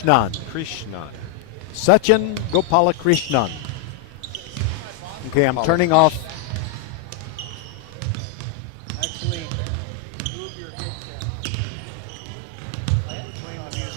Krishnan. Sachin Gopalakrishnan. Okay, I'm turning off. Actually, move your headset. Playing the music.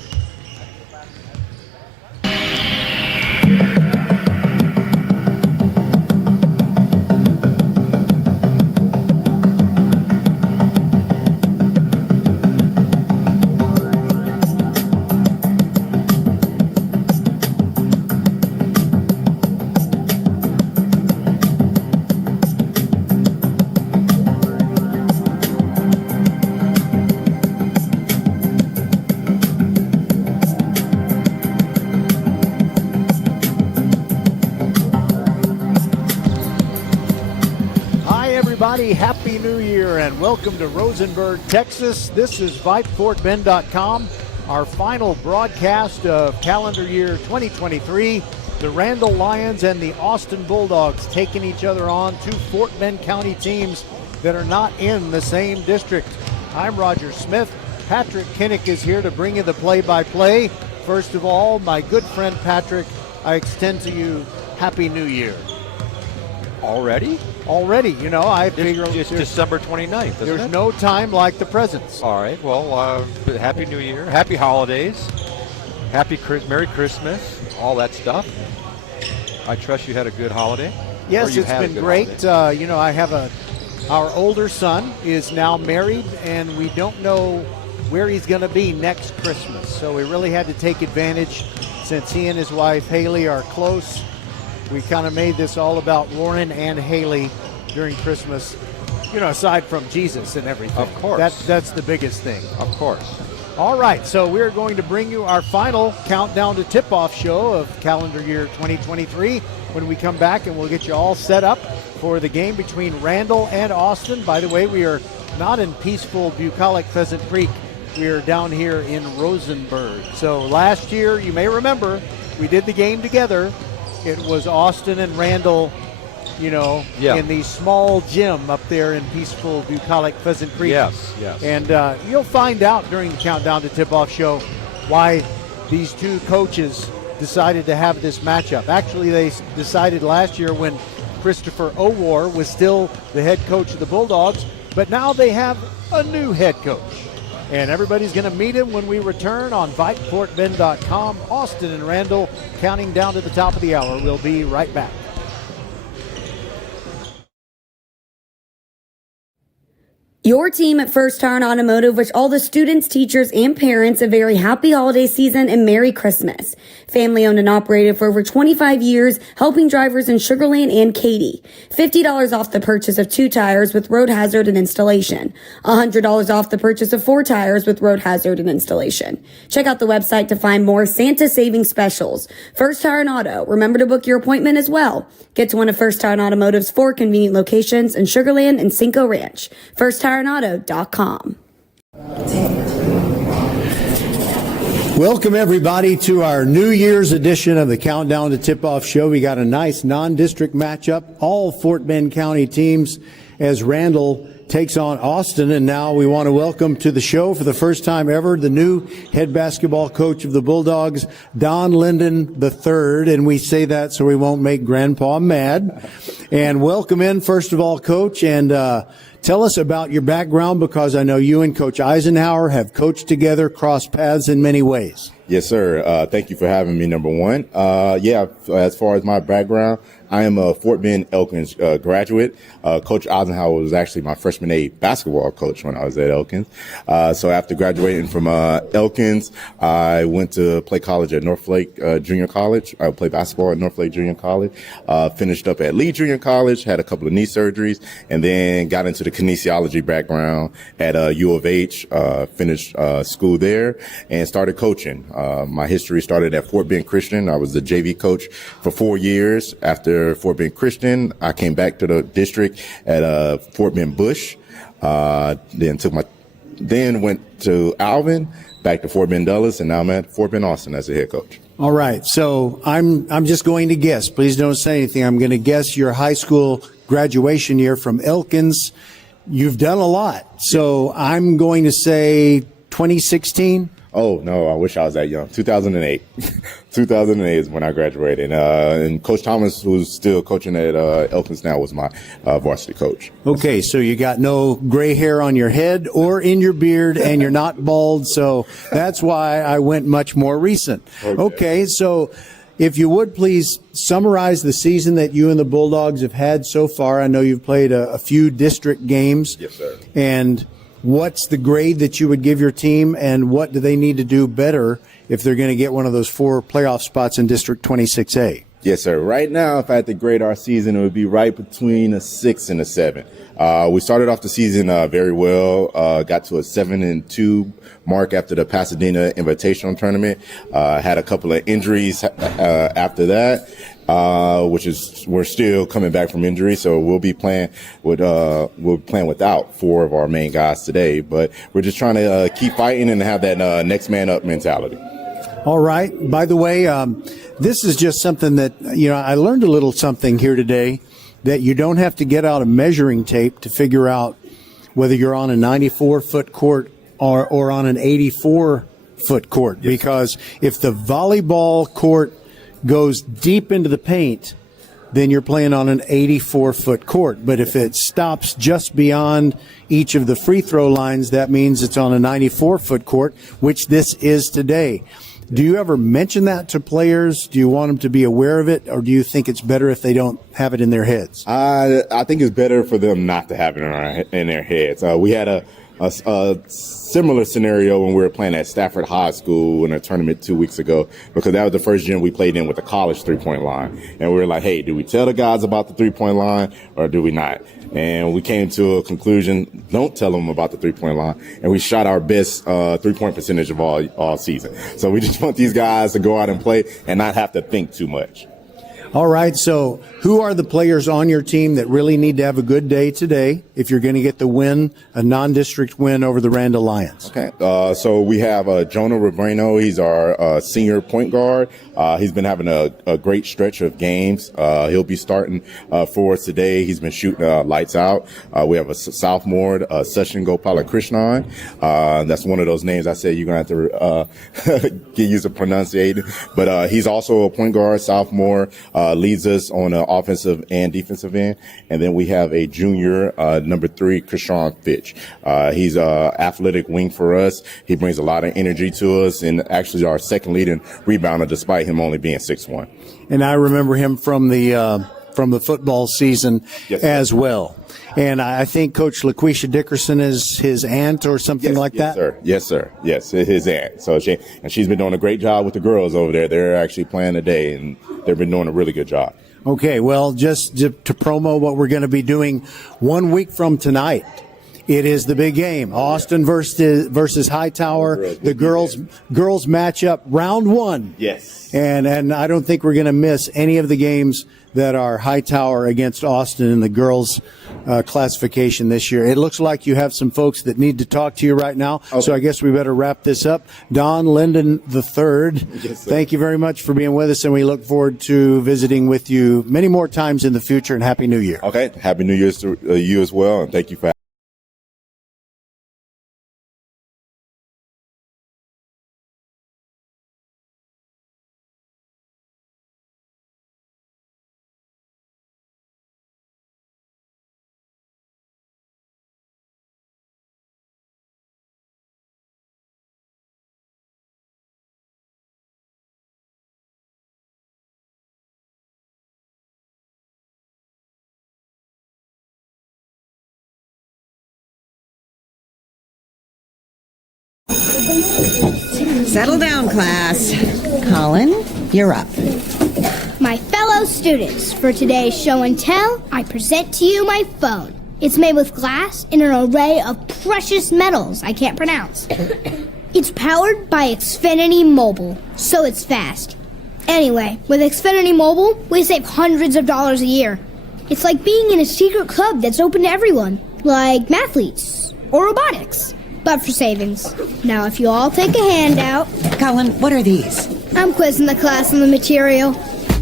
Happy New Year and welcome to Rosenberg, Texas. This is VypeFortBend.com, our final broadcast of calendar year 2023. The Randle Lions and the Austin Bulldogs taking each other on, two Fort Bend County teams that are not in the same district. I'm Roger Smith. Patrick Kinnick is here to bring you the play-by-play. First of all, my good friend Patrick, I extend to you Happy New Year. Already, I figure it's December 29th, there's isn't it? no time like the presents. All right, well, Happy New Year, Happy Holidays, Merry Christmas, all that stuff. I trust you had a good holiday. Yes, it's been great. I have our older son is now married, and we don't know where he's going to be next Christmas. So we really had to take advantage since he and his wife, Haley, are close. We kind of made this all about Warren and Haley during Christmas, aside from Jesus and everything. Of course. That's the biggest thing. Of course. All right, so we're going to bring you our final countdown to tip-off show of calendar year 2023 when we come back, and we'll get you all set up for the game between Randle and Austin. By the way, we are not in peaceful bucolic Pheasant Creek. We are down here in Rosenberg. So last year, you may remember, we did the game together. It was Austin and Randle, in the small gym up there in peaceful bucolic Pheasant Creek. Yes. And you'll find out during the Countdown to Tip-Off show why these two coaches decided to have this matchup. Actually, they decided last year when Christopher Owar was still the head coach of the Bulldogs, but now they have a new head coach. And everybody's going to meet him when we return on VypeFortBend.com. Austin and Randle counting down to the top of the hour. We'll be right back. Your team at First Tire Automotive wish all the students, teachers, and parents a very happy holiday season and Merry Christmas. Family owned and operated for over 25 years, helping drivers in Sugar Land and Katy. $50 off the purchase of 2 tires with road hazard and installation. $100 off the purchase of 4 tires with road hazard and installation. Check out the website to find more Santa saving specials. First Tire and Auto. Remember to book your appointment as well. Get to one of First Tire Automotive's 4 convenient locations in Sugar Land and Cinco Ranch. FirstTireAndAuto.com. Welcome, everybody, to our New Year's edition of the Countdown to Tip-Off show. We got a nice non-district matchup, all Fort Bend County teams, as Randle takes on Austin. And now we want to welcome to the show for the first time ever the new head basketball coach of the Bulldogs, Don Linden III. And we say that so we won't make Grandpa mad. And welcome in, first of all, Coach, and tell us about your background, because I know you and Coach Eisenhower have coached together, crossed paths in many ways. Yes, sir. Thank you for having me, number one. As far as my background, I am a Fort Bend Elkins graduate. Coach Eisenhower was actually my freshman A basketball coach when I was at Elkins. So after graduating from Elkins, I went to play college at Northlake Junior College. I played basketball at Northlake Junior College. Finished up at Lee Junior College, had a couple of knee surgeries, and then got into the kinesiology background at U of H, finished school there, and started coaching. My history started at Fort Bend Christian. I was the JV coach for 4 years. After Fort Bend Christian, I came back to the district at Fort Bend Bush. Then went to Alvin, back to Fort Bend Dulles, and now I'm at Fort Bend Austin as the head coach. All right, so I'm just going to guess. Please don't say anything. I'm going to guess your high school graduation year from Elkins. You've done a lot, so I'm going to say 2016. Oh, no, I wish I was that young. 2008. 2008 is when I graduated. And Coach Thomas, who's still coaching at Elkins now, was my varsity coach. Okay, so you got no gray hair on your head or in your beard, and you're not bald, so that's why I went much more recent. Okay, so if you would please summarize the season that you and the Bulldogs have had so far. I know you've played a few district games. Yes, sir. And what's the grade that you would give your team, and what do they need to do better if they're going to get one of those 4 playoff spots in District 26A? Yes, sir. Right now, if I had to grade our season, it would be right between a 6 and a 7. We started off the season very well, got to a 7-2 mark after the Pasadena Invitational Tournament. Had a couple of injuries after that. We're still coming back from injury, so we'll be playing without 4 of our main guys today. But we're just trying to keep fighting and have that next man up mentality. All right. By the way, this is just something that, I learned a little something here today, that you don't have to get out a measuring tape to figure out whether you're on a 94-foot court or on an 84-foot court. Yes. Because if the volleyball court goes deep into the paint, then you're playing on an 84-foot court. But if it stops just beyond each of the free throw lines, that means it's on a 94-foot court, which this is today. Do you ever mention that to players? Do you want them to be aware of it, or do you think it's better if they don't have it in their heads? I think it's better for them not to have it in their heads. We had a similar scenario when we were playing at Stafford High School in a tournament 2 weeks ago, because that was the first gym we played in with the college three-point line. And we were like, hey, do we tell the guys about the three-point line or do we not? And we came to a conclusion, don't tell them about the three-point line. And we shot our best three-point percentage of all season. So we just want these guys to go out and play and not have to think too much. All right, so who are the players on your team that really need to have a good day today if you're going to get the win, a non-district win over the Randle Lions? Okay, so we have Jonah Rebrano. He's our senior point guard. He's been having a great stretch of games. He'll be starting for us today. He's been shooting lights out. We have a sophomore, Session Gopala Krishnan. That's one of those names I said you're going to have to get used to pronunciating. But he's also a point guard, sophomore. Leads us on the offensive and defensive end. And then we have a junior, number 3, Krishan Fitch. He's athletic wing for us. He brings a lot of energy to us, and actually our second leading rebounder, despite him only being 6'1". And I remember him from the football season. Yes, as well. And I think Coach LaQuisha Dickerson is his aunt or something like that? Sir. Yes, sir. Yes, his aunt. So she's been doing a great job with the girls over there. They're actually playing today, and they've been doing a really good job. Okay, well, just to promo what we're going to be doing 1 week from tonight. It is the big game, Austin versus Hightower, the girls matchup, round 1. Yes. And I don't think we're going to miss any of the games that are Hightower against Austin in the girls' classification this year. It looks like you have some folks that need to talk to you right now, okay. So I guess we better wrap this up. Don Linden III, yes, thank you very much for being with us, and we look forward to visiting with you many more times in the future, and Happy New Year. Okay, Happy New Year to you as well, and thank you for Settle down, class. Colin, you're up. My fellow students, for today's show and tell, I present to you my phone. It's made with glass and an array of precious metals I can't pronounce. It's powered by Xfinity Mobile, so it's fast. Anyway, with Xfinity Mobile, we save hundreds of dollars a year. It's like being in a secret club that's open to everyone, like mathletes or robotics, but for savings. Now, if you all take a handout... Colin, what are these? I'm quizzing the class on the material.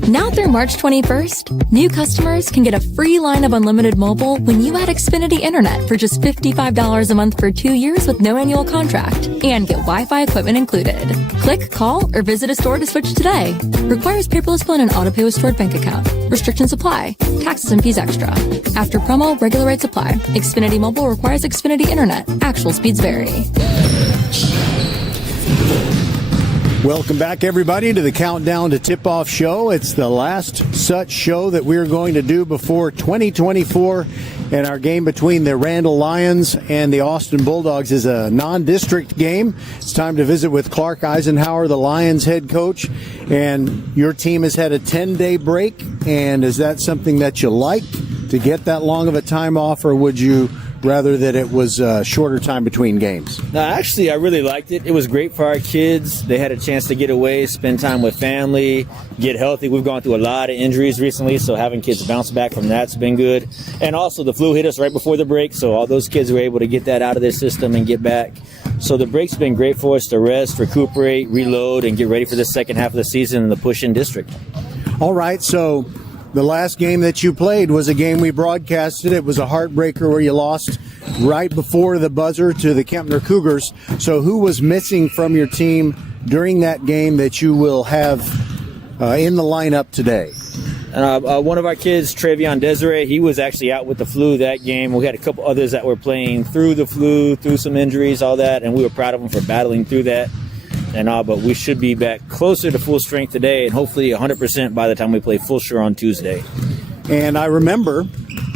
Now through March 21st, new customers can get a free line of unlimited mobile when you add Xfinity Internet for just $55 a month for 2 years with no annual contract and get Wi-Fi equipment included. Click, call, or visit a store to switch today. Requires paperless bill and an auto pay with stored bank account. Restrictions apply. Taxes and fees extra. After promo, regular rates apply. Xfinity Mobile requires Xfinity Internet. Actual speeds vary. Welcome back, everybody, to the Countdown to Tip-Off show. It's the last such show that we're going to do before 2024, and our game between the Randle Lions and the Austin Bulldogs is a non-district game. It's time to visit with Clark Eisenhower, the Lions head coach, and your team has had a 10-day break, and is that something that you like, to get that long of a time off, or would you rather that it was a shorter time between games? No, actually, I really liked it. It was great for our kids. They had a chance to get away, spend time with family, get healthy. We've gone through a lot of injuries recently, so having kids bounce back from that's been good. And also, the flu hit us right before the break, so all those kids were able to get that out of their system and get back. So the break's been great for us to rest, recuperate, reload, and get ready for the second half of the season in the push-in district. All right, so the last game that you played was a game we broadcasted. It was a heartbreaker where you lost right before the buzzer to the Kempner Cougars. So who was missing from your team during that game that you will have in the lineup today? One of our kids, Travion Desiree, he was actually out with the flu that game. We had a couple others that were playing through the flu, through some injuries, all that, and we were proud of them for battling through that. But we should be back closer to full strength today, and hopefully 100% by the time we play Fulshire on Tuesday. And I remember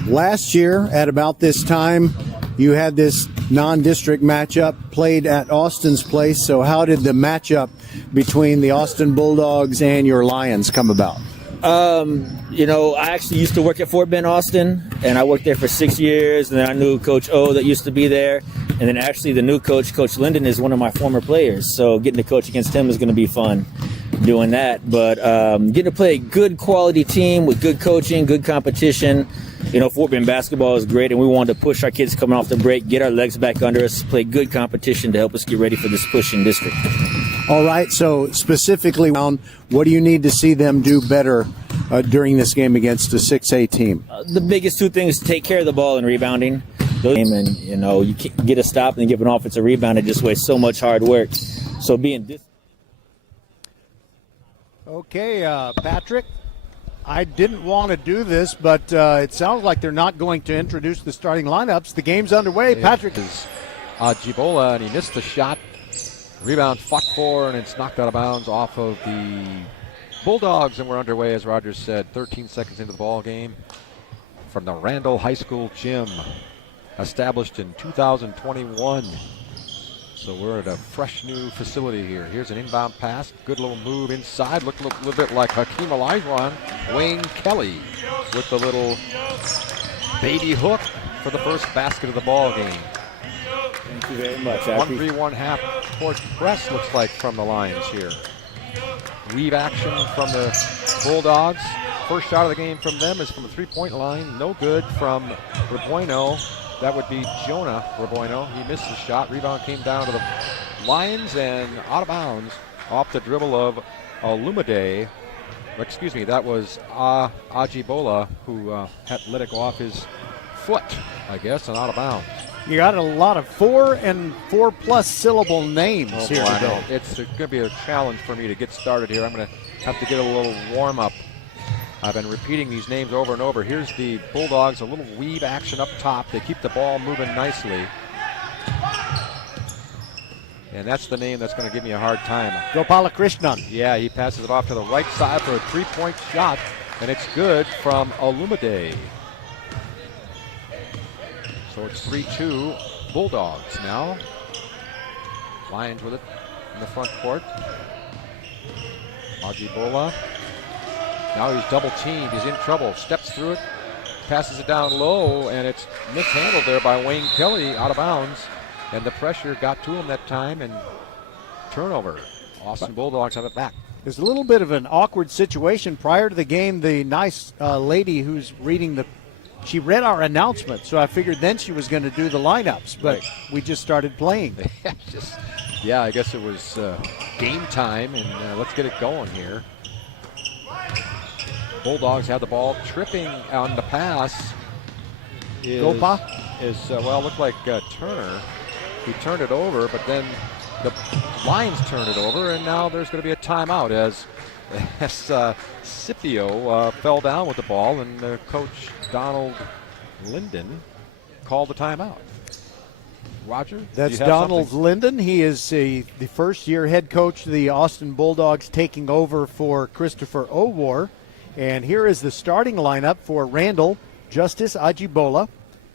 last year at about this time, you had this non-district matchup played at Austin's place. So how did the matchup between the Austin Bulldogs and your Lions come about? I actually used to work at Fort Bend, Austin, and I worked there for 6 years, and then I knew Coach O that used to be there. And then actually the new coach, Coach Linden, is one of my former players. So getting to coach against him is going to be fun doing that. But getting to play a good quality team with good coaching, good competition. Fort Bend basketball is great, and we wanted to push our kids coming off the break, get our legs back under us, play good competition to help us get ready for this push-in district. All right, so specifically, what do you need to see them do better during this game against a 6A team? The biggest two things, take care of the ball and rebounding. And, you can't get a stop and give an offensive rebound. It just wastes so much hard work. So being this. Okay, Patrick, I didn't want to do this, but it sounds like they're not going to introduce the starting lineups. The game's underway. Patrick is Jibola, and he missed the shot. Rebound fought for, and it's knocked out of bounds off of the Bulldogs, and we're underway, as Rogers said, 13 seconds into the ball game from the Randle High School gym. Established in 2021. So we're at a fresh new facility here. Here's an inbound pass. Good little move inside. Looked a little bit like Hakeem Olajuwon. Wayne Kelly with the little baby hook for the first basket of the ball game. Thank you very much. 1-3-1 half court press looks like from the Lions here. Weave action from the Bulldogs. First shot of the game from them is from the three-point line. No good from Rebueno. That would be Jonah Rebueno. He missed the shot. Rebound came down to the Lions and out of bounds off the dribble of Olumide. Excuse me, that was Ajibola who let it go off his foot, I guess, and out of bounds. You got a lot of 4 and 4+ syllable names here today. It's going to be a challenge for me to get started here. I'm going to have to get a little warm up. I've been repeating these names over and over. Here's the Bulldogs, a little weave action up top. They keep the ball moving nicely. And that's the name that's going to give me a hard time. Gopala Krishnan. Yeah, he passes it off to the right side for a three-point shot, and it's good from Olumide. So it's 3-2 Bulldogs now. Lions with it in the front court. Ajibola. Now he's double teamed. He's in trouble. Steps through it. Passes it down low, and it's mishandled there by Wayne Kelly out of bounds. And the pressure got to him that time, and turnover. Austin Bulldogs have it back. There's a little bit of an awkward situation. Prior to the game, the nice lady who's reading she read our announcement, so I figured then she was going to do the lineups, but we just started playing. I guess it was game time, and let's get it going here. Bulldogs have the ball. Tripping on the pass is, Gopa? Looked like Turner. He turned it over, but then the Lions turned it over, and now there's going to be a timeout as Scipio fell down with the ball, and Coach Donald Linden called the timeout. Roger? That's Donald Linden. He is the first-year head coach of the Austin Bulldogs, taking over for Christopher Owar. And here is the starting lineup for Randle: Justice Ajibola,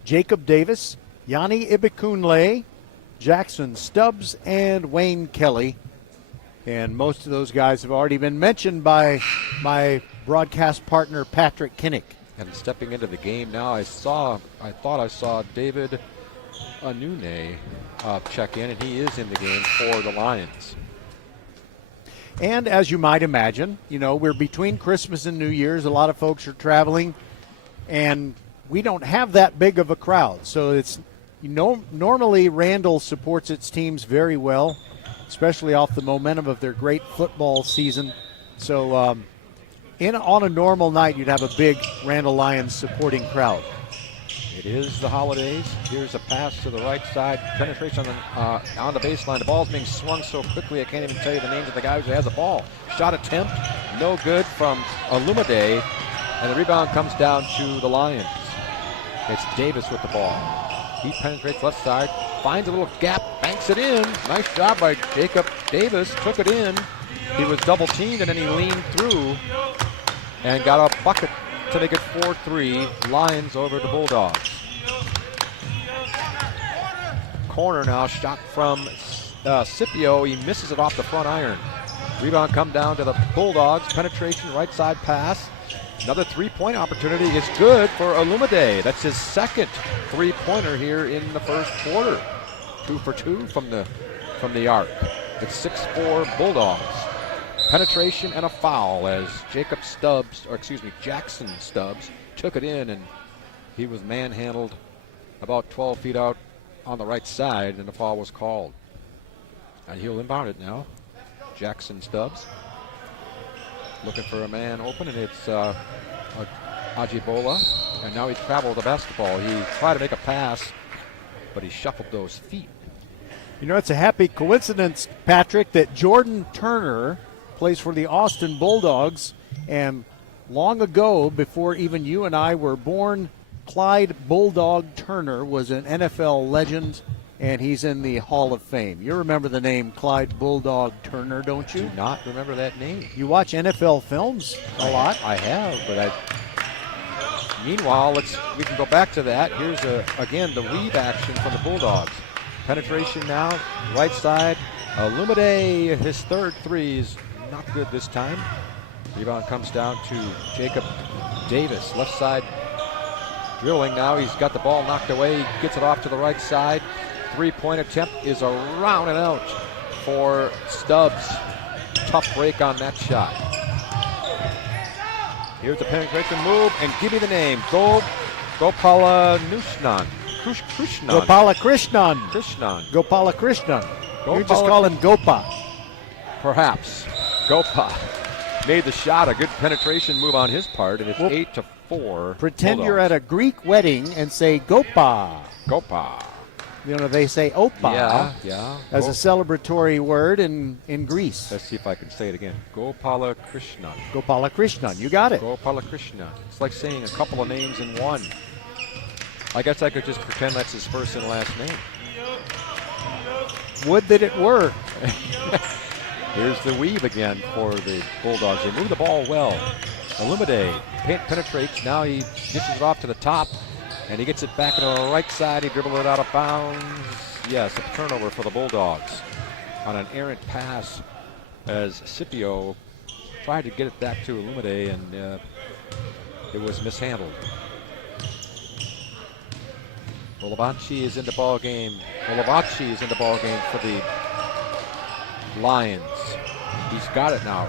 Jacob Davis, Yanni Ibikunle, Jackson Stubbs, and Wayne Kelly. And most of those guys have already been mentioned by my broadcast partner, Patrick Kinnick. And stepping into the game now, I thought I saw David Anune check in, and he is in the game for the Lions. And as you might imagine, we're between Christmas and New Year's. A lot of folks are traveling, and we don't have that big of a crowd. So it's normally Randle supports its teams very well, especially off the momentum of their great football season. So on a normal night, you'd have a big Randle Lions supporting crowd. It is the holidays. Here's a pass to the right side. Penetration on the baseline. The ball's being swung so quickly I can't even tell you the names of the guys who has the ball. Shot attempt, no good from Alumide, and the rebound comes down to the Lions. It's Davis with the ball. He penetrates left side, finds a little gap, banks it in. Nice job by Jacob Davis, took it in. He was double teamed, and then he leaned through and got a bucket to make it 4-3, Lions over the Bulldogs. Corner now, shot from Scipio. He misses it off the front iron. Rebound come down to the Bulldogs. Penetration, right side pass. Another three-point opportunity is good for Alumide. That's his second three-pointer here in the first quarter. 2 for 2 from the arc. It's 6-4 Bulldogs. Penetration and a foul as Jackson Stubbs took it in, and he was manhandled about 12 feet out on the right side, and the foul was called. And he'll inbound it now. Jackson Stubbs looking for a man open, and it's Ajibola. And now he's traveled the basketball. He tried to make a pass, but he shuffled those feet. It's a happy coincidence, Patrick, that Jordan Turner plays for the Austin Bulldogs, and long ago, before even you and I were born, Clyde Bulldog Turner was an NFL legend, and he's in the Hall of Fame. You remember the name Clyde Bulldog Turner, don't you? Do not remember that name. You watch NFL films a lot? I have, but meanwhile, we can go back to that. Here's again the weave action from the Bulldogs. Penetration now, right side. Alumide, his third three is not good this time. Rebound comes down to Jacob Davis, left side drilling now. He's got the ball knocked away. He gets it off to the right side. Three-point attempt is around and out for Stubbs. Tough break on that shot. Here's the penetration move, and give me the name. Gopala Krishnan. Gopala Krishnan. Gopala Krishnan. You just call him Gopa. Perhaps. Gopa made the shot. A good penetration move on his part, and it's 8-4. Pretend Bulldogs. you're at a Greek wedding and say Gopa. Gopa. They say Opa Yeah. as a celebratory word in Greece. Let's see if I can say it again. Gopala Krishnan. Gopala Krishnan. You got it. Gopala Krishnan. It's like saying a couple of names in one. I guess I could just pretend that's his first and last name. Would that it were. Here's the weave again for the Bulldogs. They move the ball well. Alumide penetrates. Now he dishes it off to the top, and he gets it back to the right side. He dribbled it out of bounds. Yes, a turnover for the Bulldogs on an errant pass as Scipio tried to get it back to Alumide, and it was mishandled. Olavachi is in the ball game. For the Lions. He's got it now.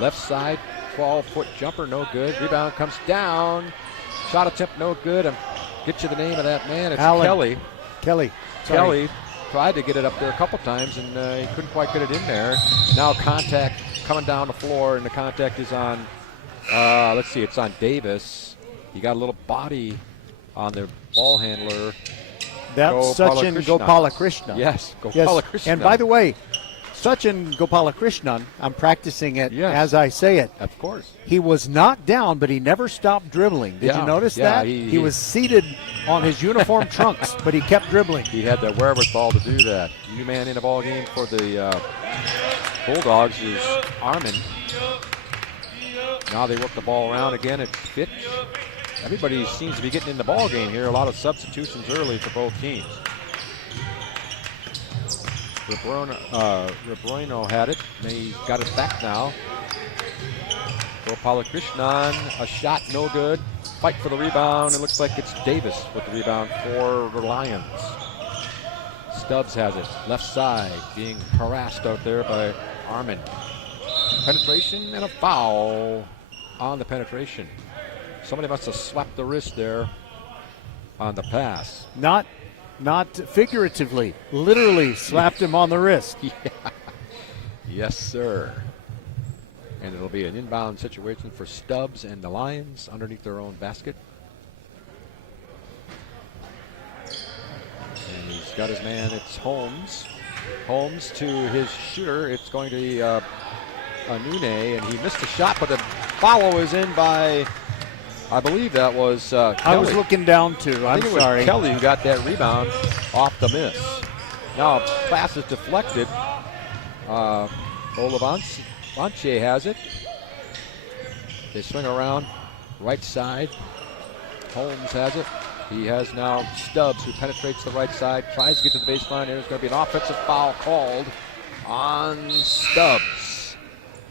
Left side, 12-foot jumper, no good. Rebound comes down. Shot attempt, no good. And get you the name of that man. It's Allen. Kelly. Sorry. Kelly tried to get it up there a couple times, and he couldn't quite get it in there. Now contact coming down the floor, and the contact is on Let's see, it's on Davis. He got a little body on the ball handler. That's Sachin Gopalakrishnan. Yes, Gopalakrishnan. And by the way, Sachin Gopalakrishnan, I'm practicing it as I say it. Of course. He was knocked down, but he never stopped dribbling. Did you notice that? He was seated on his uniform trunks, but he kept dribbling. He had the wherewithal to do that. New man in the ball game for the Bulldogs is Armin. Now they work the ball around again. It's Fitch. Everybody seems to be getting in the ball game here. A lot of substitutions early for both teams. Rebroino had it. They got it back now. Gopalakrishnan, a shot, no good. Fight for the rebound. It looks like it's Davis with the rebound for the Lions. Stubbs has it. Left side, being harassed out there by Armin. Penetration and a foul on the penetration. Somebody must have slapped the wrist there on the pass. Not figuratively, literally slapped him on the wrist. Yeah. Yes, sir. And it'll be an inbound situation for Stubbs and the Lions underneath their own basket. And he's got his man, it's Holmes. Holmes to his shooter, it's going to be Anune, and he missed the shot, but the follow is in by, I believe that was Kelly. I was looking down too. I'm sorry. It was Kelly who got that rebound off the miss. Now pass is deflected. Olavanche has it. They swing around right side. Holmes has it. He has now Stubbs, who penetrates the right side, tries to get to the baseline. There's going to be an offensive foul called on Stubbs.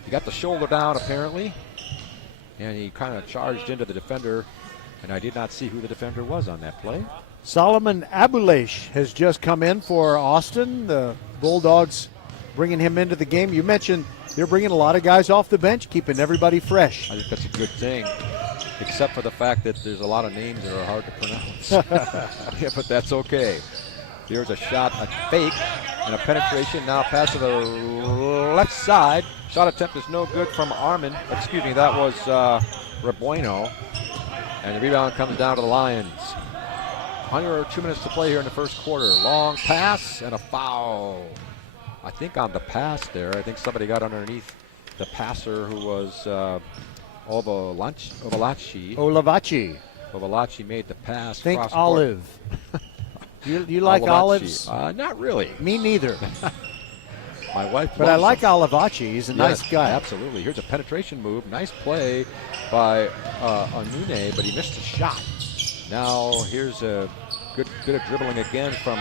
He got the shoulder down apparently, and he kind of charged into the defender, and I did not see who the defender was on that play. Solomon Abouleish has just come in for Austin. The Bulldogs bringing him into the game. You mentioned they're bringing a lot of guys off the bench, keeping everybody fresh. I think that's a good thing, except for the fact that there's a lot of names that are hard to pronounce. Yeah, but that's okay. Here's a shot, a fake, and a penetration. Now pass to the left side. Shot attempt is no good from Armin. Excuse me, that was Rebueno. And the rebound comes down to the Lions. Under 2 minutes to play here in the first quarter. Long pass and a foul. I think on the pass there, I think somebody got underneath the passer who was Olavachi. Olavachi made the pass. Think olive. You like olives? Not really. Me neither. My wife. But I like Olavachi. He's a nice guy. Absolutely. Here's a penetration move. Nice play by Anune, but he missed a shot. Now here's a good bit of dribbling again from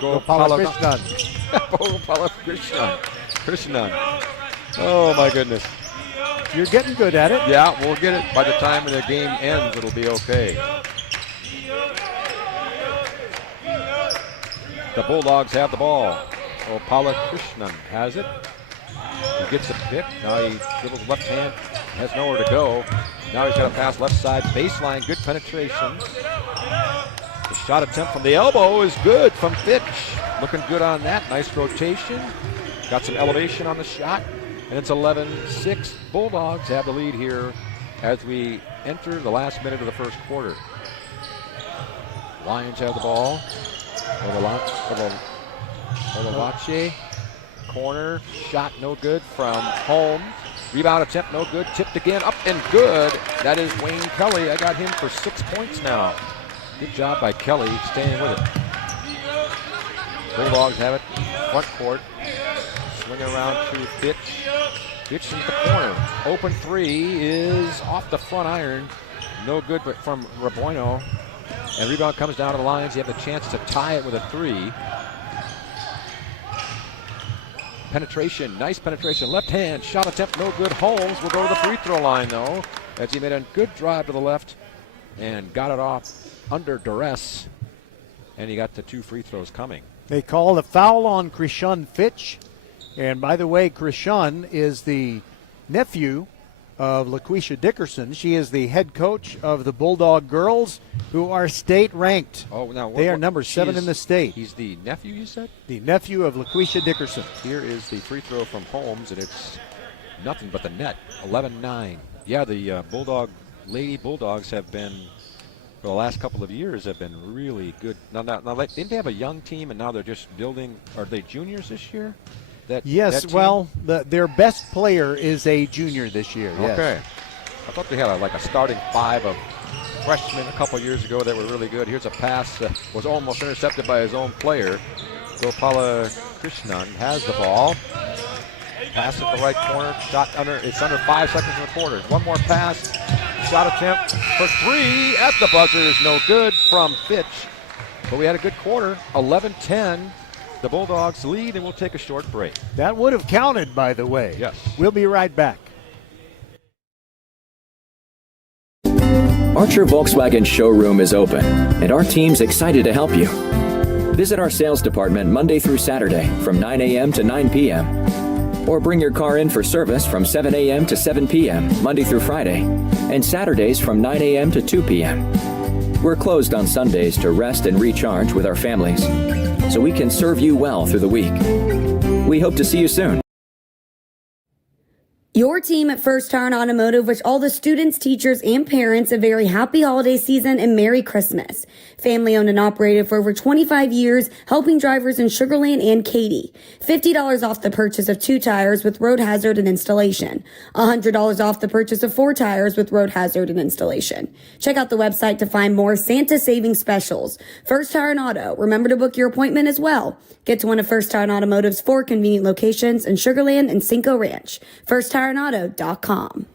Gopalakrishnan. Oh my goodness. You're getting good at it. Yeah, we'll get it. By the time the game ends, it'll be okay. The Bulldogs have the ball. Gopalakrishnan has it. He gets a pick. Now he dribbles left hand. Has nowhere to go. Now he's got a pass left side. Baseline. Good penetration. The shot attempt from the elbow is good from Fitch. Looking good on that. Nice rotation. Got some elevation on the shot. And it's 11-6. Bulldogs have the lead here as we enter the last minute of the first quarter. Lions have the ball. Olavache. Corner. Shot no good from Holmes. Rebound attempt no good. Tipped again. Up and good. That is Wayne Kelly. I got him for 6 points now. Good job by Kelly staying with it. Bulldogs have it. Front court. Swing around to Fitch. Fitch in the corner. Open three is off the front iron. No good but from Rebueno. And rebound comes down to the Lions. You have the chance to tie it with a three. Penetration, nice penetration. Left hand, shot attempt, no good. Holmes will go to the free throw line though, as he made a good drive to the left and got it off under duress. And he got the 2 free throws coming. They call a foul on Krishan Fitch. And by the way, Krishan is the nephew of LaQuisha Dickerson. She is the head coach of the Bulldog girls, who are state ranked. Oh, now they are number 7 in the state. He's the nephew, you said? The nephew of LaQuisha Dickerson. Here is the free throw from Holmes, and it's nothing but the net. 11-9. Yeah, the Lady Bulldogs have been, for the last couple of years, have been really good. Now, didn't they have a young team, and now they're just building? Are they juniors this year? Yes, that team? well, their best player is a junior this year. Yes. Okay. I thought they had a starting 5 of freshmen a couple years ago that were really good. Here's a pass that was almost intercepted by his own player. Gopala Krishnan has the ball. Pass at the right corner. Shot it's under 5 seconds in the quarter. One more pass. Shot attempt for 3 at the buzzer is no good from Fitch. But we had a good quarter. 11-10. The Bulldogs lead, and we'll take a short break. That would have counted, by the way. Yes. We'll be right back. Archer Volkswagen showroom is open, and our team's excited to help you. Visit our sales department Monday through Saturday from 9 a.m. to 9 p.m. Or bring your car in for service from 7 a.m. to 7 p.m. Monday through Friday, and Saturdays from 9 a.m. to 2 p.m. We're closed on Sundays to rest and recharge with our families, so we can serve you well through the week. We hope to see you soon. Your team at First Tire Automotive wish all the students, teachers, and parents a very happy holiday season and Merry Christmas. Family owned and operated for over 25 years, helping drivers in Sugar Land and Katy. $50 off the purchase of 2 tires with road hazard and installation. $100 off the purchase of 4 tires with road hazard and installation. Check out the website to find more Santa savings specials. First Tire and Auto. Remember to book your appointment as well. Get to one of First Tire Automotive's 4 convenient locations in Sugar Land and Cinco Ranch. FirstTireandAuto.com.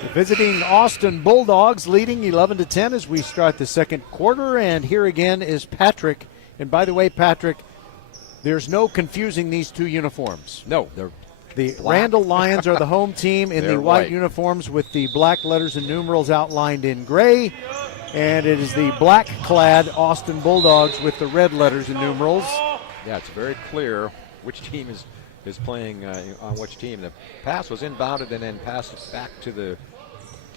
The visiting Austin Bulldogs leading 11-10 as we start the second quarter. And here again is Patrick. And by the way, Patrick, there's no confusing these two uniforms. No, they're the black. Randle Lions are the home team in the white uniforms with the black letters and numerals outlined in gray. And it is the black-clad Austin Bulldogs with the red letters and numerals. Yeah, it's very clear which team is playing on which team. The pass was inbounded and then passed back to the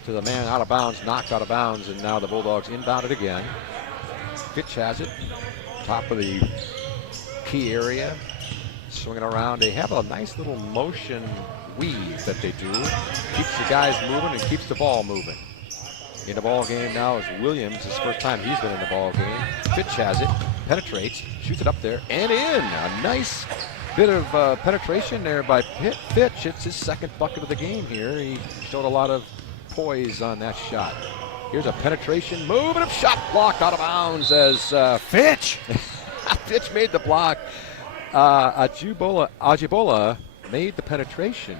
man out of bounds, knocked out of bounds, and now the Bulldogs inbounded again. Fitch has it, top of the key area, swinging around. They have a nice little motion weave that they do. Keeps the guys moving and keeps the ball moving. In the ball game now is Williams. His first time he's been in the ball game. Fitch has it, penetrates, shoots it up there, and in. A nice bit of penetration there by Fitch. It's his second bucket of the game here. He showed a lot of poise on that shot. Here's a penetration move and a shot blocked out of bounds as Fitch. Fitch made the block. Ajibola made the penetration,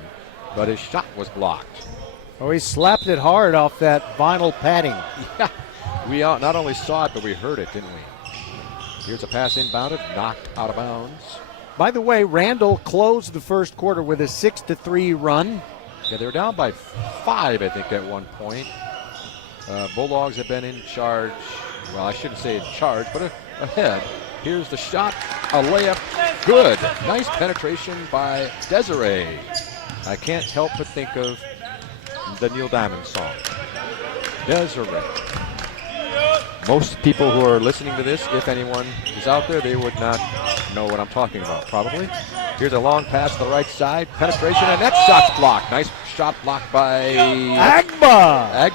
but his shot was blocked. Oh, he slapped it hard off that vinyl padding. Yeah, we not only saw it, but we heard it, didn't we? Here's a pass inbounded, knocked out of bounds. By the way, Randle closed the first quarter with a 6-3 run. Yeah, they were down by 5, I think, at one point. Bulldogs have been in charge. Well, I shouldn't say in charge, but ahead. Here's the shot, a layup, good. Nice penetration by Desiree. I can't help but think of the Neil Diamond song, Desiree. Most people who are listening to this, if anyone is out there, they would not know what I'm talking about, probably. Here's a long pass to the right side, penetration, and that shot's blocked. Nice shot blocked by Agba.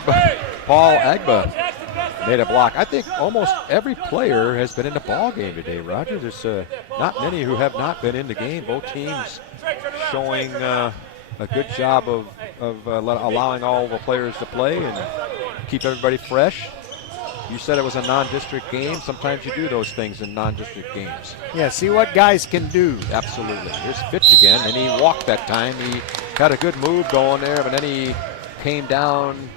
Paul Agba made a block. I think almost every player has been in the ball game today, Roger. There's not many who have not been in the game. Both teams showing a good job of allowing all the players to play and keep everybody fresh. You said it was a non-district game. Sometimes you do those things in non-district games. Yeah, see what guys can do. Absolutely. Here's Fitch again, and he walked that time. He had a good move going there, but then he came down.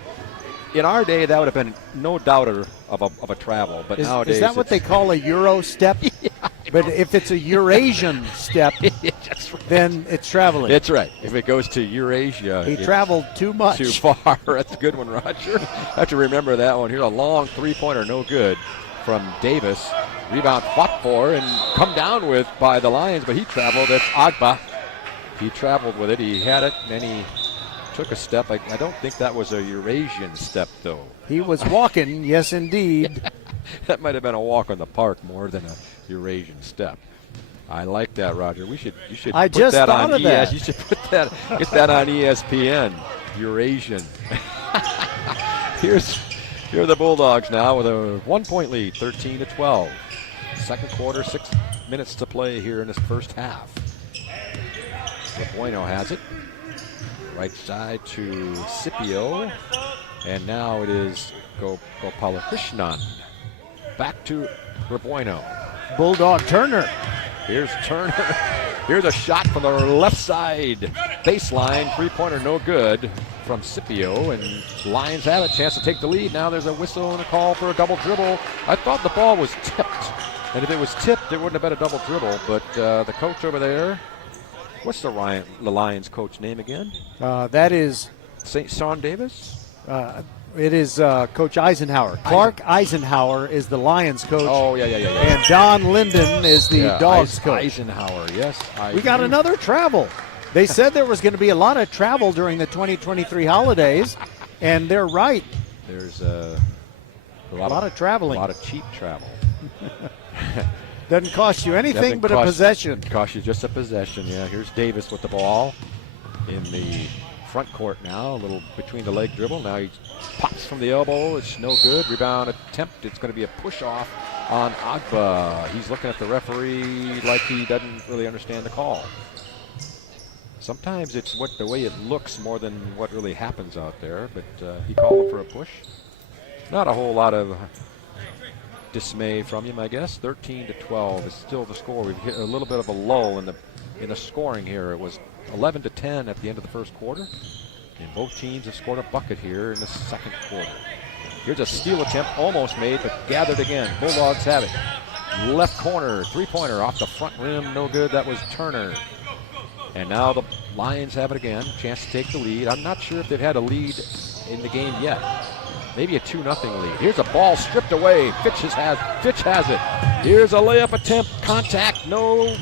In our day, that would have been no doubter of a travel. But nowadays, is that what they call a Euro step? Yeah. But if it's a Eurasian step, then it's traveling. That's right. If it goes to Eurasia, he traveled too much. Too far. That's a good one, Roger. I have to remember that one. Here's a long three-pointer, no good, from Davis. Rebound fought for and come down with by the Lions, but he traveled. That's Agba. He traveled with it. He had it, and then he took a step. I don't think that was a Eurasian step, though. He was walking, yes, indeed. Yeah. That might have been a walk on the park more than a Eurasian step. I like that, Roger. You should I put just that thought on of that. You should put that, get that on ESPN. Eurasian. Here are the Bulldogs now with a 1-point lead, 13-12. Second quarter, 6 minutes to play here in this first half. Bueno has it. Right side to Scipio. And now it is Gopalakrishnan. Back to Bueno. Bulldog Turner. Here's Turner. Here's a shot from the left side baseline. Three-pointer no good from Scipio. And Lions have a chance to take the lead. Now there's a whistle and a call for a double dribble. I thought the ball was tipped. And if it was tipped, it wouldn't have been a double dribble. But the coach over there, what's the Lions coach name again? That is St. Sean Davis? It is Coach Eisenhower. Clark Eisenhower is the Lions coach. Oh, yeah. And Don Linden is the Dogs coach. Eisenhower, yes. We got another travel. They said there was going to be a lot of travel during the 2023 holidays, and they're right. There's a lot of traveling. A lot of cheap travel. Doesn't cost you anything but a possession. Cost you just a possession, yeah. Here's Davis with the ball in the front court now, a little between the leg dribble. Now he pops from the elbow. It's no good. Rebound attempt. It's going to be a push off on Agba. He's looking at the referee like he doesn't really understand the call. Sometimes it's the way it looks more than what really happens out there, but he called for a push. Not a whole lot of dismay from him, I guess. 13-12 is still the score. We've hit a little bit of a lull in the scoring here. It was 11-10 at the end of the first quarter, and both teams have scored a bucket here in the second quarter. Here's a steal attempt, almost made, but gathered again. Bulldogs have it. Left corner, three-pointer off the front rim, no good. That was Turner. And now the Lions have it again. Chance to take the lead. I'm not sure if they've had a lead in the game yet. Maybe a 2-0 lead. Here's a ball stripped away. Fitch has it. Here's a layup attempt. Contact. No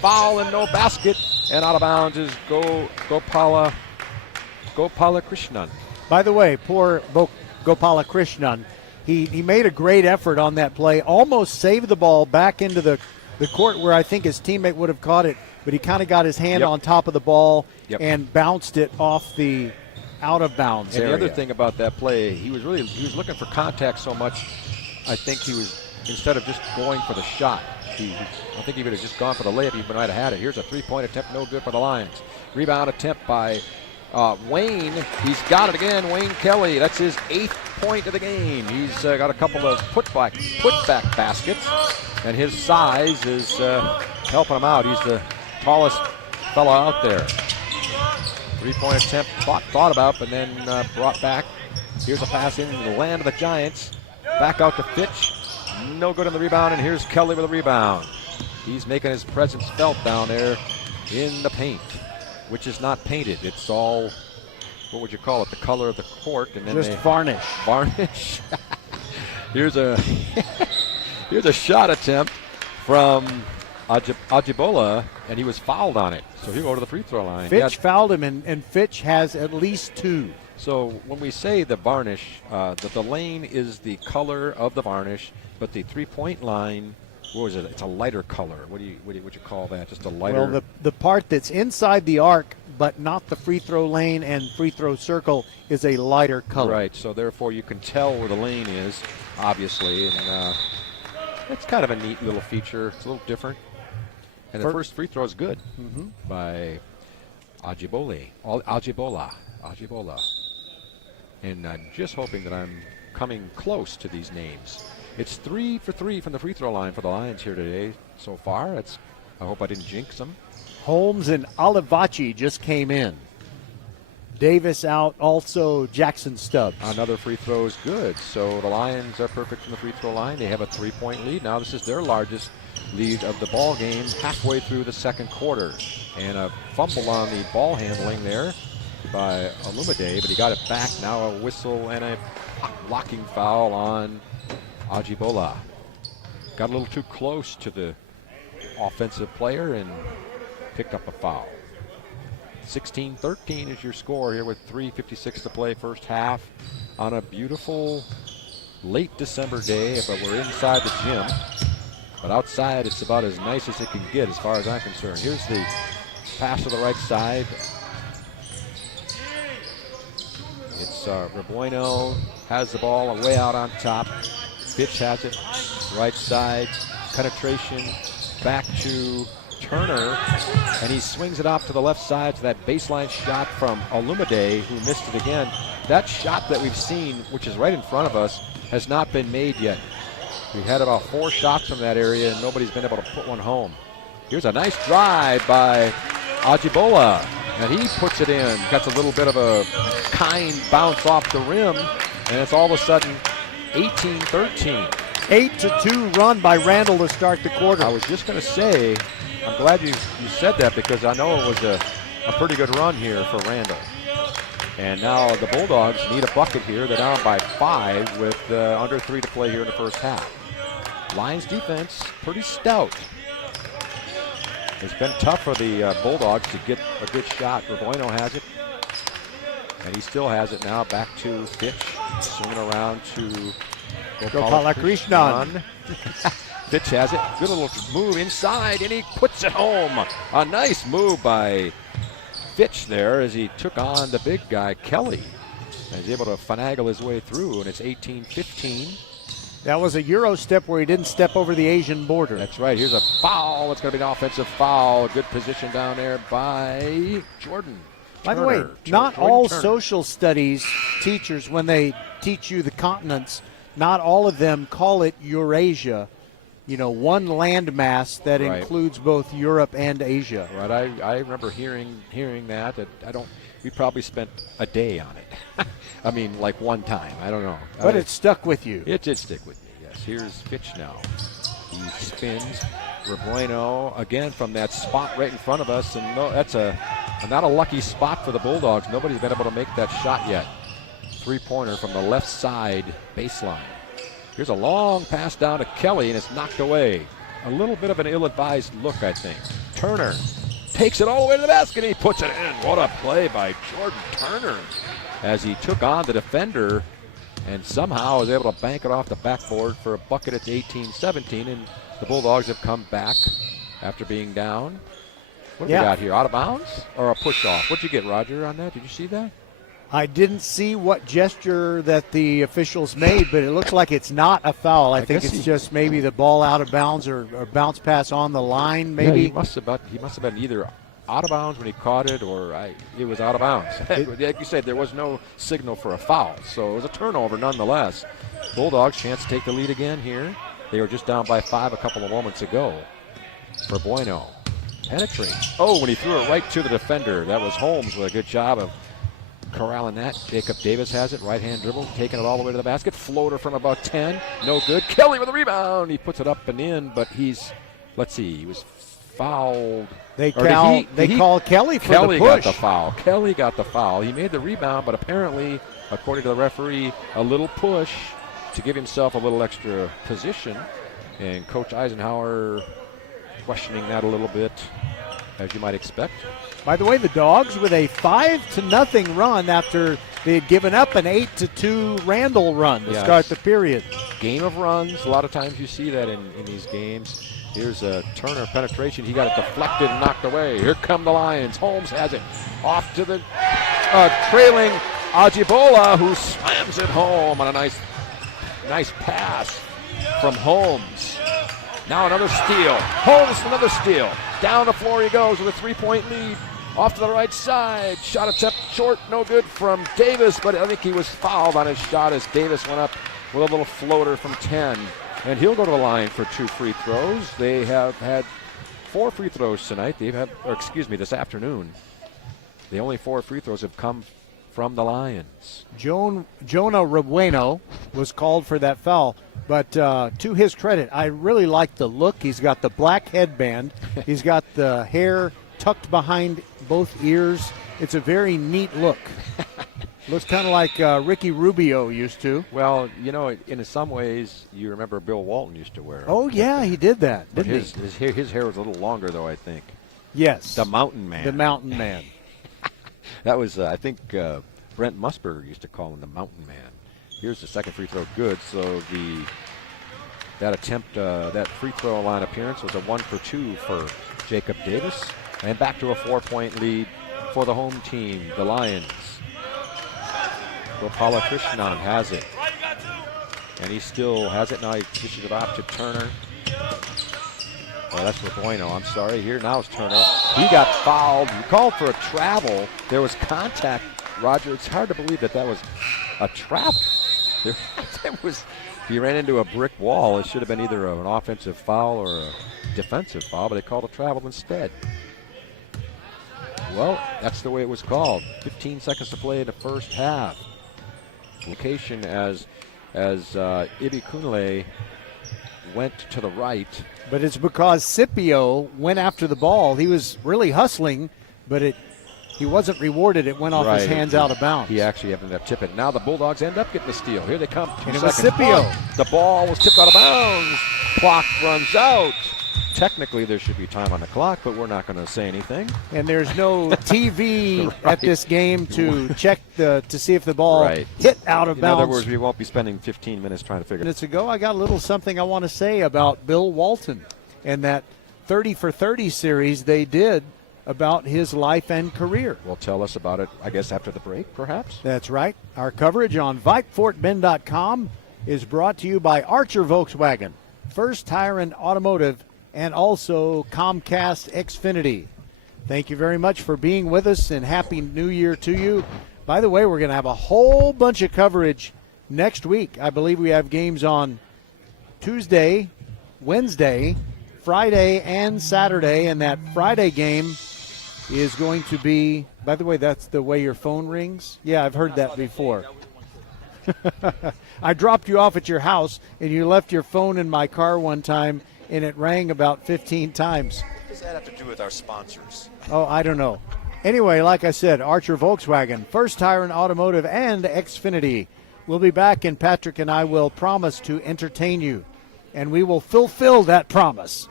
foul and no basket. And out of bounds is Gopalakrishnan. By the way, poor Gopalakrishnan. He made a great effort on that play. Almost saved the ball back into the court where I think his teammate would have caught it. But he kind of got his hand on top of the ball and bounced it off the out-of-bounds area. And the other thing about that play, he was looking for contact so much, I think he was, instead of just going for the shot, I think he would have just gone for the layup. He might have had it. Here's a three-point attempt, no good for the Lions. Rebound attempt by Wayne. He's got it again, Wayne Kelly. That's his 8th point of the game. He's got a couple of putback baskets, and his size is helping him out. He's the tallest fellow out there. Three-point attempt thought about, but then brought back. Here's a pass into the land of the Giants. Back out to Fitch. No good on the rebound, and here's Kelly with a rebound. He's making his presence felt down there in the paint, which is not painted. It's all, what would you call it, the color of the court. And then just varnish. Varnish. Here's a shot attempt from Ajibola, and he was fouled on it. So he'll go to the free throw line. Fitch fouled him, and Fitch has at least 2. So when we say the varnish, the lane is the color of the varnish, but the three-point line, what was it? It's a lighter color. What do you call that? Just a lighter. Well, the part that's inside the arc, but not the free throw lane and free throw circle, is a lighter color. Right. So therefore, you can tell where the lane is, obviously, and it's kind of a neat little feature. It's a little different. And the first free throw is good by Ajibola. And I'm just hoping that I'm coming close to these names. It's 3 for 3 from the free throw line for the Lions here today so far. I hope I didn't jinx them. Holmes and Olivaci just came in. Davis out, also Jackson Stubbs. Another free throw is good. So the Lions are perfect from the free throw line. They have a 3-point lead. Now this is their largest lead of the ball game halfway through the second quarter. And a fumble on the ball handling there by Alumide, but he got it back. Now a whistle and a blocking foul on Ajibola. Got a little too close to the offensive player and picked up a foul. 16-13 is your score here with 3:56 to play first half on a beautiful late December day, but we're inside the gym. But outside, it's about as nice as it can get as far as I'm concerned. Here's the pass to the right side. defense. Rebueno has the ball way out on top. Fitch has it. Right side. Penetration. Back to Turner. And he swings it off to the left side to that baseline shot from Olumide, who missed it again. That shot that we've seen, which is right in front of us, has not been made yet. We've had about 4 shots from that area, and nobody's been able to put one home. Here's a nice drive by Ajibola, and he puts it in. Gets a little bit of a kind bounce off the rim, and it's all of a sudden 18-13. 8-2 run by Randle to start the quarter. I was just going to say, I'm glad you said that, because I know it was a pretty good run here for Randle. And now the Bulldogs need a bucket here. They're down by 5 with under 3 to play here in the first half. Lions defense pretty stout. It's been tough for the Bulldogs to get a good shot. Rebueno has it. And he still has it now. Back to Fitch. Swinging around to Gopalakrishnan. Fitch has it. Good little move inside, and he puts it home. A nice move by Fitch there as he took on the big guy, Kelly. And he's able to finagle his way through, and it's 18-15. That was a Euro step where he didn't step over the Asian border. That's right. Here's a foul. It's going to be an offensive foul. Good position down there by Jordan. By the way, not all social studies teachers, when they teach you the continents, not all of them call it Eurasia. You know, one landmass that includes both Europe and Asia. Right. I remember hearing that. We probably spent a day on it. I mean, like one time. I don't know. But it stuck with you. It did stick with me, yes. Here's Fitch now. He spins. Rebueno again from that spot right in front of us. And no, that's not a lucky spot for the Bulldogs. Nobody's been able to make that shot yet. 3-pointer from the left side baseline. Here's a long pass down to Kelly, and it's knocked away. A little bit of an ill-advised look, I think. Turner takes it all the way to the basket, and he puts it in. What a play by Jordan Turner as he took on the defender and somehow was able to bank it off the backboard for a bucket at 18-17, and the Bulldogs have come back after being down. What have we got here? Out of bounds or a push-off? What'd you get, Roger, on that? Did you see that? I didn't see what gesture that the officials made, but it looks like it's not a foul. I think it's just maybe the ball out of bounds or bounce pass on the line, maybe. Yeah, he must have been either out of bounds when he caught it or it was out of bounds. Like you said, there was no signal for a foul, so it was a turnover nonetheless. Bulldogs chance to take the lead again here. They were just down by 5 a couple of moments ago. Rebueno penetrates. Oh, when he threw it right to the defender. That was Holmes with a good job of corralling that. Jacob Davis has it. Right-hand dribble, taking it all the way to the basket. Floater from about 10. No good. Kelly with a rebound. He puts it up and in, but he was fouled. They call Kelly for the push. Kelly got the foul. Kelly got the foul. He made the rebound, but apparently, according to the referee, a little push to give himself a little extra position. And Coach Eisenhower questioning that a little bit, as you might expect. By the way, the Dogs with a 5-0 run after they had given up an 8-2 Randle run to start the period. Game of runs. A lot of times you see that in these games. Here's a Turner penetration. He got it deflected and knocked away. Here come the Lions. Holmes has it off to the trailing Ajibola, who slams it home on a nice pass from Holmes. Now another steal. Holmes, another steal. Down the floor he goes with a 3-point lead. Off to the right side. Shot attempt short, no good from Davis, but I think he was fouled on his shot as Davis went up with a little floater from 10. And he'll go to the line for 2 free throws. They have had 4 free throws tonight. This afternoon. The only 4 free throws have come from the Lions. Jonah Rebueno was called for that foul, but to his credit, I really like the look. He's got the black headband. He's got the hair tucked behind both ears. It's a very neat look. Looks kind of like Ricky Rubio used to. Well, in some ways, you remember Bill Walton used to wear it. Oh, yeah, he did that, didn't he? His hair was a little longer, though, I think. Yes. The Mountain Man. The Mountain Man. That was, I think, Brent Musburger used to call him the Mountain Man. Here's the second free throw, good. So that free throw line appearance was a 1 for 2 for Jacob Davis. And back to a 4-point lead for the home team, the Lions. Gopalakrishnan has it. And he still has it now. He pushes it off to Turner. Oh, that's for Bueno. I'm sorry. Here now is Turner. He got fouled. He called for a travel. There was contact. Roger, it's hard to believe that was a travel. He ran into a brick wall. It should have been either an offensive foul or a defensive foul, but they called a travel instead. Well, that's the way it was called. 15 seconds to play in the first half. Location as Ibi Kunle went to the right. But it's because Scipio went after the ball. He was really hustling, but he wasn't rewarded. It went off his hands out of bounds. He actually ended up tipping. Now the Bulldogs end up getting the steal. Here they come. And it was Scipio. The ball was tipped out of bounds. Clock runs out. Technically, there should be time on the clock, but we're not going to say anything. And there's no TV at this game to check to see if the ball hit out of bounds. In other words, we won't be spending 15 minutes trying to figure it out. Minutes ago, I got a little something I want to say about Bill Walton and that 30 for 30 series they did about his life and career. Well, tell us about it, I guess, after the break, perhaps? That's right. Our coverage on VypeFortBend.com is brought to you by Archer Volkswagen, First Tire and Automotive, and also Comcast Xfinity. Thank you very much for being with us, and Happy New Year to you. By the way, we're going to have a whole bunch of coverage next week. I believe we have games on Tuesday, Wednesday, Friday, and Saturday, and that Friday game is going to be, by the way, that's the way your phone rings? Yeah, I've heard that before. I dropped you off at your house, and you left your phone in my car one time, and it rang about 15 times. What does that have to do with our sponsors? Oh, I don't know. Anyway, like I said, Archer Volkswagen, First Tire and Automotive, and Xfinity. We'll be back, and Patrick and I will promise to entertain you, and we will fulfill that promise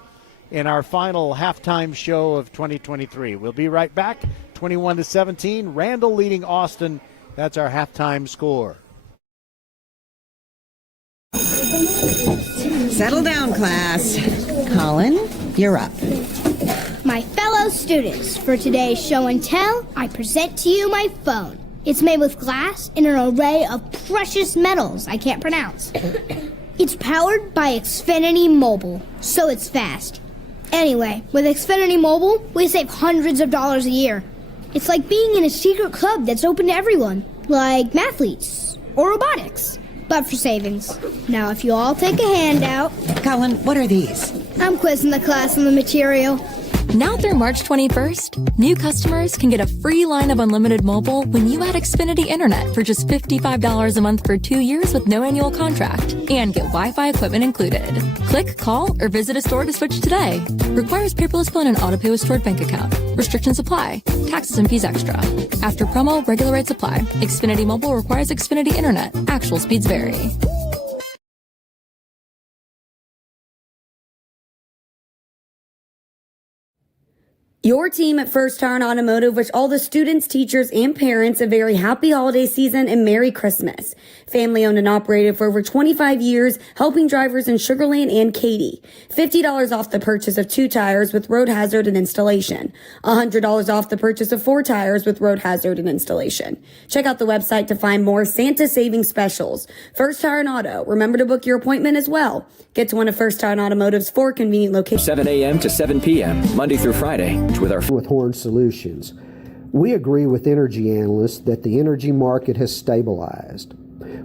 in our final halftime show of 2023. We'll be right back. 21-17, Randle leading Austin. That's our halftime score. Settle down, class. Colin, you're up. My fellow students, for today's show and tell, I present to you my phone. It's made with glass and an array of precious metals I can't pronounce. It's powered by Xfinity Mobile, so it's fast. Anyway, with Xfinity Mobile, we save hundreds of dollars a year. It's like being in a secret club that's open to everyone, like mathletes or robotics, but for savings. Now, if you all take a handout. Colin, what are these? I'm quizzing the class on the material. Now through March 21st, new customers can get a free line of unlimited mobile when you add Xfinity Internet for just $55 a month for 2 years with no annual contract and get Wi-Fi equipment included. Click, call, or visit a store to switch today. Requires paperless bill and an auto-pay with stored bank account. Restrictions apply. Taxes and fees extra. After promo, regular rates apply. Xfinity Mobile requires Xfinity Internet. Actual speeds vary. Your team at First Tire Automotive wish all the students, teachers, and parents a very happy holiday season and Merry Christmas. Family owned and operated for over 25 years, helping drivers in Sugar Land and Katy. $50 off the purchase of 2 tires with road hazard and installation. $100 off the purchase of 4 tires with road hazard and installation. Check out the website to find more Santa saving specials. First Tire and Auto. Remember to book your appointment as well. Get to one of First Tire Automotive's 4 convenient locations. 7 a.m. to 7 p.m., Monday through Friday, with Horn Solutions. We agree with energy analysts that the energy market has stabilized.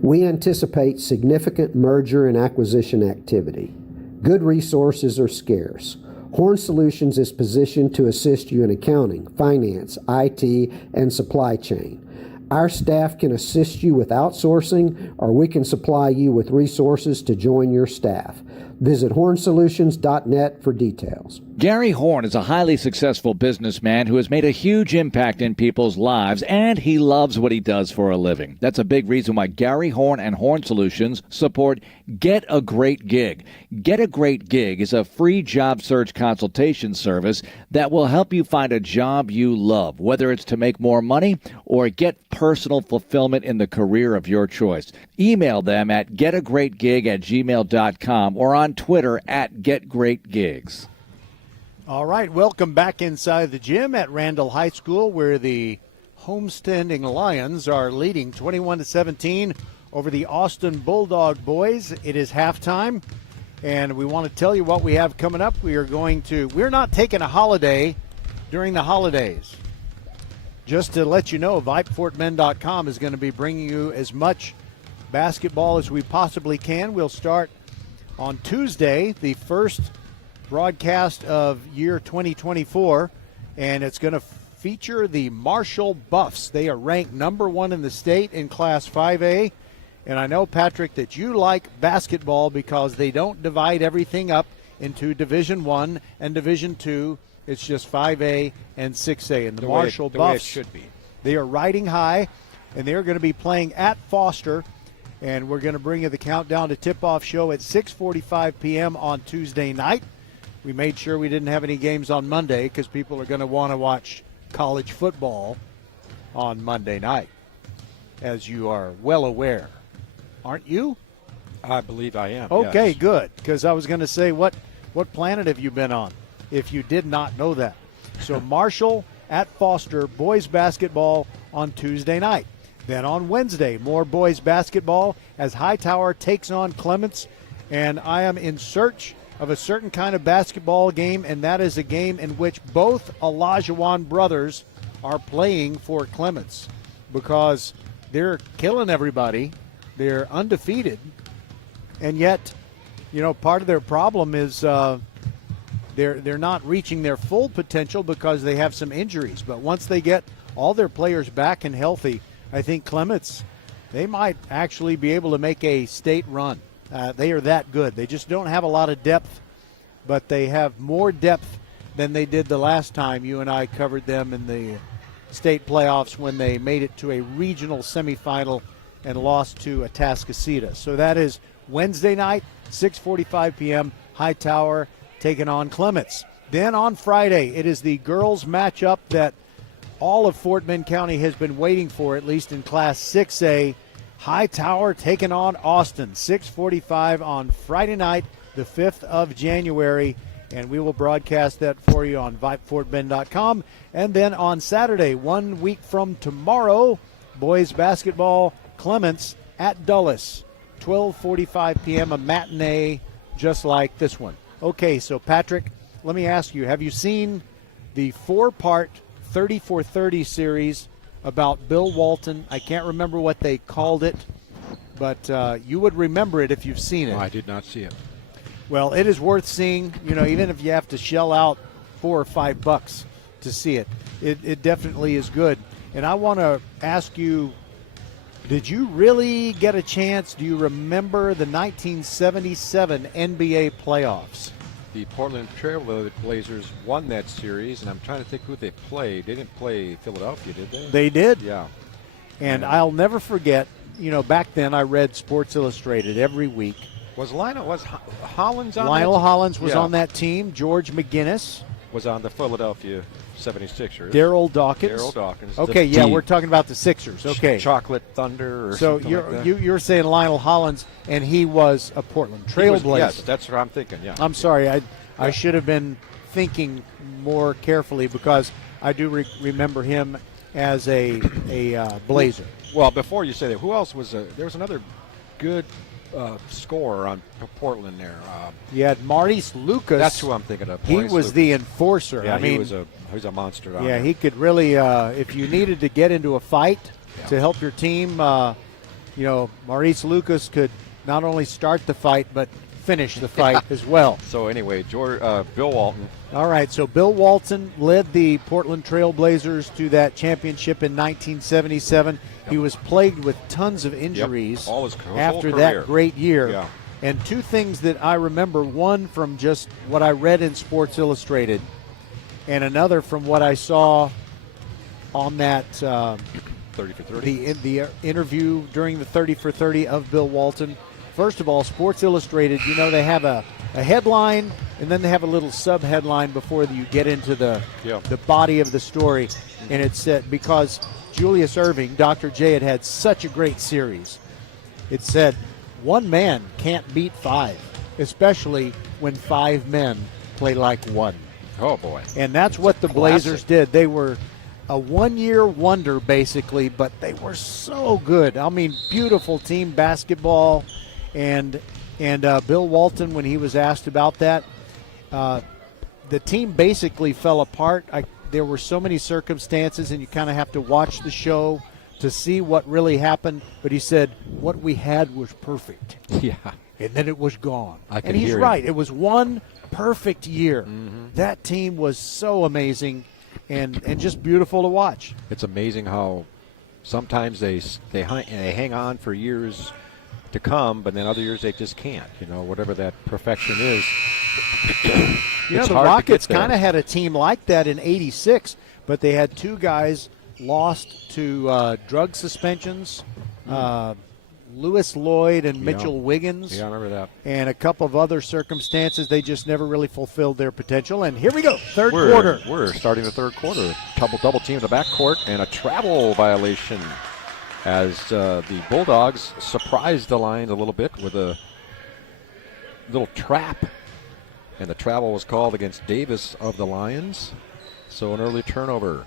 We anticipate significant merger and acquisition activity. Good resources are scarce. Horn Solutions is positioned to assist you in accounting, finance, IT, and supply chain. Our staff can assist you with outsourcing, or we can supply you with resources to join your staff. Visit hornsolutions.net for details. Gary Horn is a highly successful businessman who has made a huge impact in people's lives, and he loves what he does for a living. That's a big reason why Gary Horn and Horn Solutions support Get a Great Gig. Get a Great Gig is a free job search consultation service that will help you find a job you love, whether it's to make more money or get personal fulfillment in the career of your choice. Email them at getagreatgig@gmail.com or on Twitter at getgreatgigs. All right, welcome back inside the gym at Randle High School, where the homestanding Lions are leading 21-17 over the Austin Bulldog boys. It is halftime, and we want to tell you what we have coming up. We're not taking a holiday during the holidays. Just to let you know, VypeFortBend.com is going to be bringing you as much basketball as we possibly can. We'll start on Tuesday, the first broadcast of year 2024, and it's going to feature the Marshall Buffs. They are ranked number 1 in the state in Class 5A. And I know, Patrick, that you like basketball because they don't divide everything up into Division I and Division II. It's just 5A and 6A. And the Marshall Buffs, way it should be. They are riding high, and they're going to be playing at Foster. And we're going to bring you the Countdown to Tip-Off show at 6:45 p.m. on Tuesday night. We made sure we didn't have any games on Monday because people are going to want to watch college football on Monday night, as you are well aware. Aren't you? I believe I am. Okay, yes. Good. Because I was going to say, what planet have you been on if you did not know that? So Marshall at Foster, boys basketball on Tuesday night. Then on Wednesday, more boys basketball as Hightower takes on Clements. And I am in search of a certain kind of basketball game, and that is a game in which both Olajuwon brothers are playing for Clements because they're killing everybody. They're undefeated, and yet, part of their problem is they're not reaching their full potential because they have some injuries. But once they get all their players back and healthy, I think Clements, they might actually be able to make a state run. They are that good. They just don't have a lot of depth, but they have more depth than they did the last time you and I covered them in the state playoffs when they made it to a regional semifinal and lost to Atascocita. So that is Wednesday night, 6:45 p.m., Hightower taking on Clements. Then on Friday, it is the girls matchup that all of Fort Bend County has been waiting for, at least in Class 6A. Hightower taking on Austin, 6:45 on Friday night, the 5th of January. And we will broadcast that for you on VypeFortBend.com. And then on Saturday, 1 week from tomorrow, boys basketball, Clements at Dulles, 12:45 p.m., a matinee just like this one. Okay, so Patrick, let me ask you, have you seen the 4-part 30-for-30 series about Bill Walton? I can't remember what they called it, but you would remember it if you've seen it. No, I did not see it. Well, it is worth seeing, even if you have to shell out $4 or $5 to see it. It definitely is good. And I want to ask you, did you really get a chance? Do you remember the 1977 NBA playoffs? The Portland Trail Blazers won that series, and I'm trying to think who they played. They didn't play Philadelphia, did they? They did. Yeah. And I'll never forget, back then I read Sports Illustrated every week. Was Hollins on Lionel that? Hollins was on that team. George McGinnis was on the Philadelphia 76ers. Darryl Dawkins. Okay, yeah, we're talking about the Sixers. Okay. Chocolate Thunder or so something like that. you're saying Lionel Hollins, and he was a Portland Trailblazer. Yes, that's what I'm thinking, yeah. I'm sorry. I should have been thinking more carefully because I do remember him as a Blazer. Well, before you say that, who else was there was another good scorer on Portland there. You had Maurice Lucas. That's who I'm thinking of. He was the enforcer. Yeah, I mean, he was a monster down there. He could really, if you needed to get into a fight to help your team, Maurice Lucas could not only start the fight but finish the fight as well. So anyway, Bill Walton. All right, so Bill Walton led the Portland Trail Blazers to that championship in 1977. He was plagued with tons of injuries after that great year. Yeah. And two things that I remember, one from just what I read in Sports Illustrated, and another from what I saw on that 30 for 30. The interview during the 30 for 30 of Bill Walton. First of all, Sports Illustrated, they have a headline, and then they have a little sub-headline before you get into the body of the story. And it said, because Julius Erving, Dr. J, had such a great series, it said, one man can't beat five, especially when five men play like one. Oh, boy. And that's what the Blazers did. They were a one-year wonder, basically, but they were so good. I mean, beautiful team basketball. And Bill Walton, when he was asked about that, the team basically fell apart. There were so many circumstances, and you kind of have to watch the show to see what really happened. But he said, what we had was perfect. Yeah. And then it was gone. And he's right. It was one perfect year. Mm-hmm. That team was so amazing and just beautiful to watch. It's amazing how sometimes they hang on for years to come, but then other years they just can't. Whatever that perfection is. The Rockets kind of had a team like that in '86, but they had two guys lost to drug suspensions. Lewis Lloyd and Mitchell Wiggins. Yeah, I remember that. And a couple of other circumstances. They just never really fulfilled their potential. And here we go, third quarter. We're starting the third quarter. Double team in the backcourt and a travel violation as the Bulldogs surprised the Lions a little bit with a little trap. And the travel was called against Davis of the Lions. So an early turnover.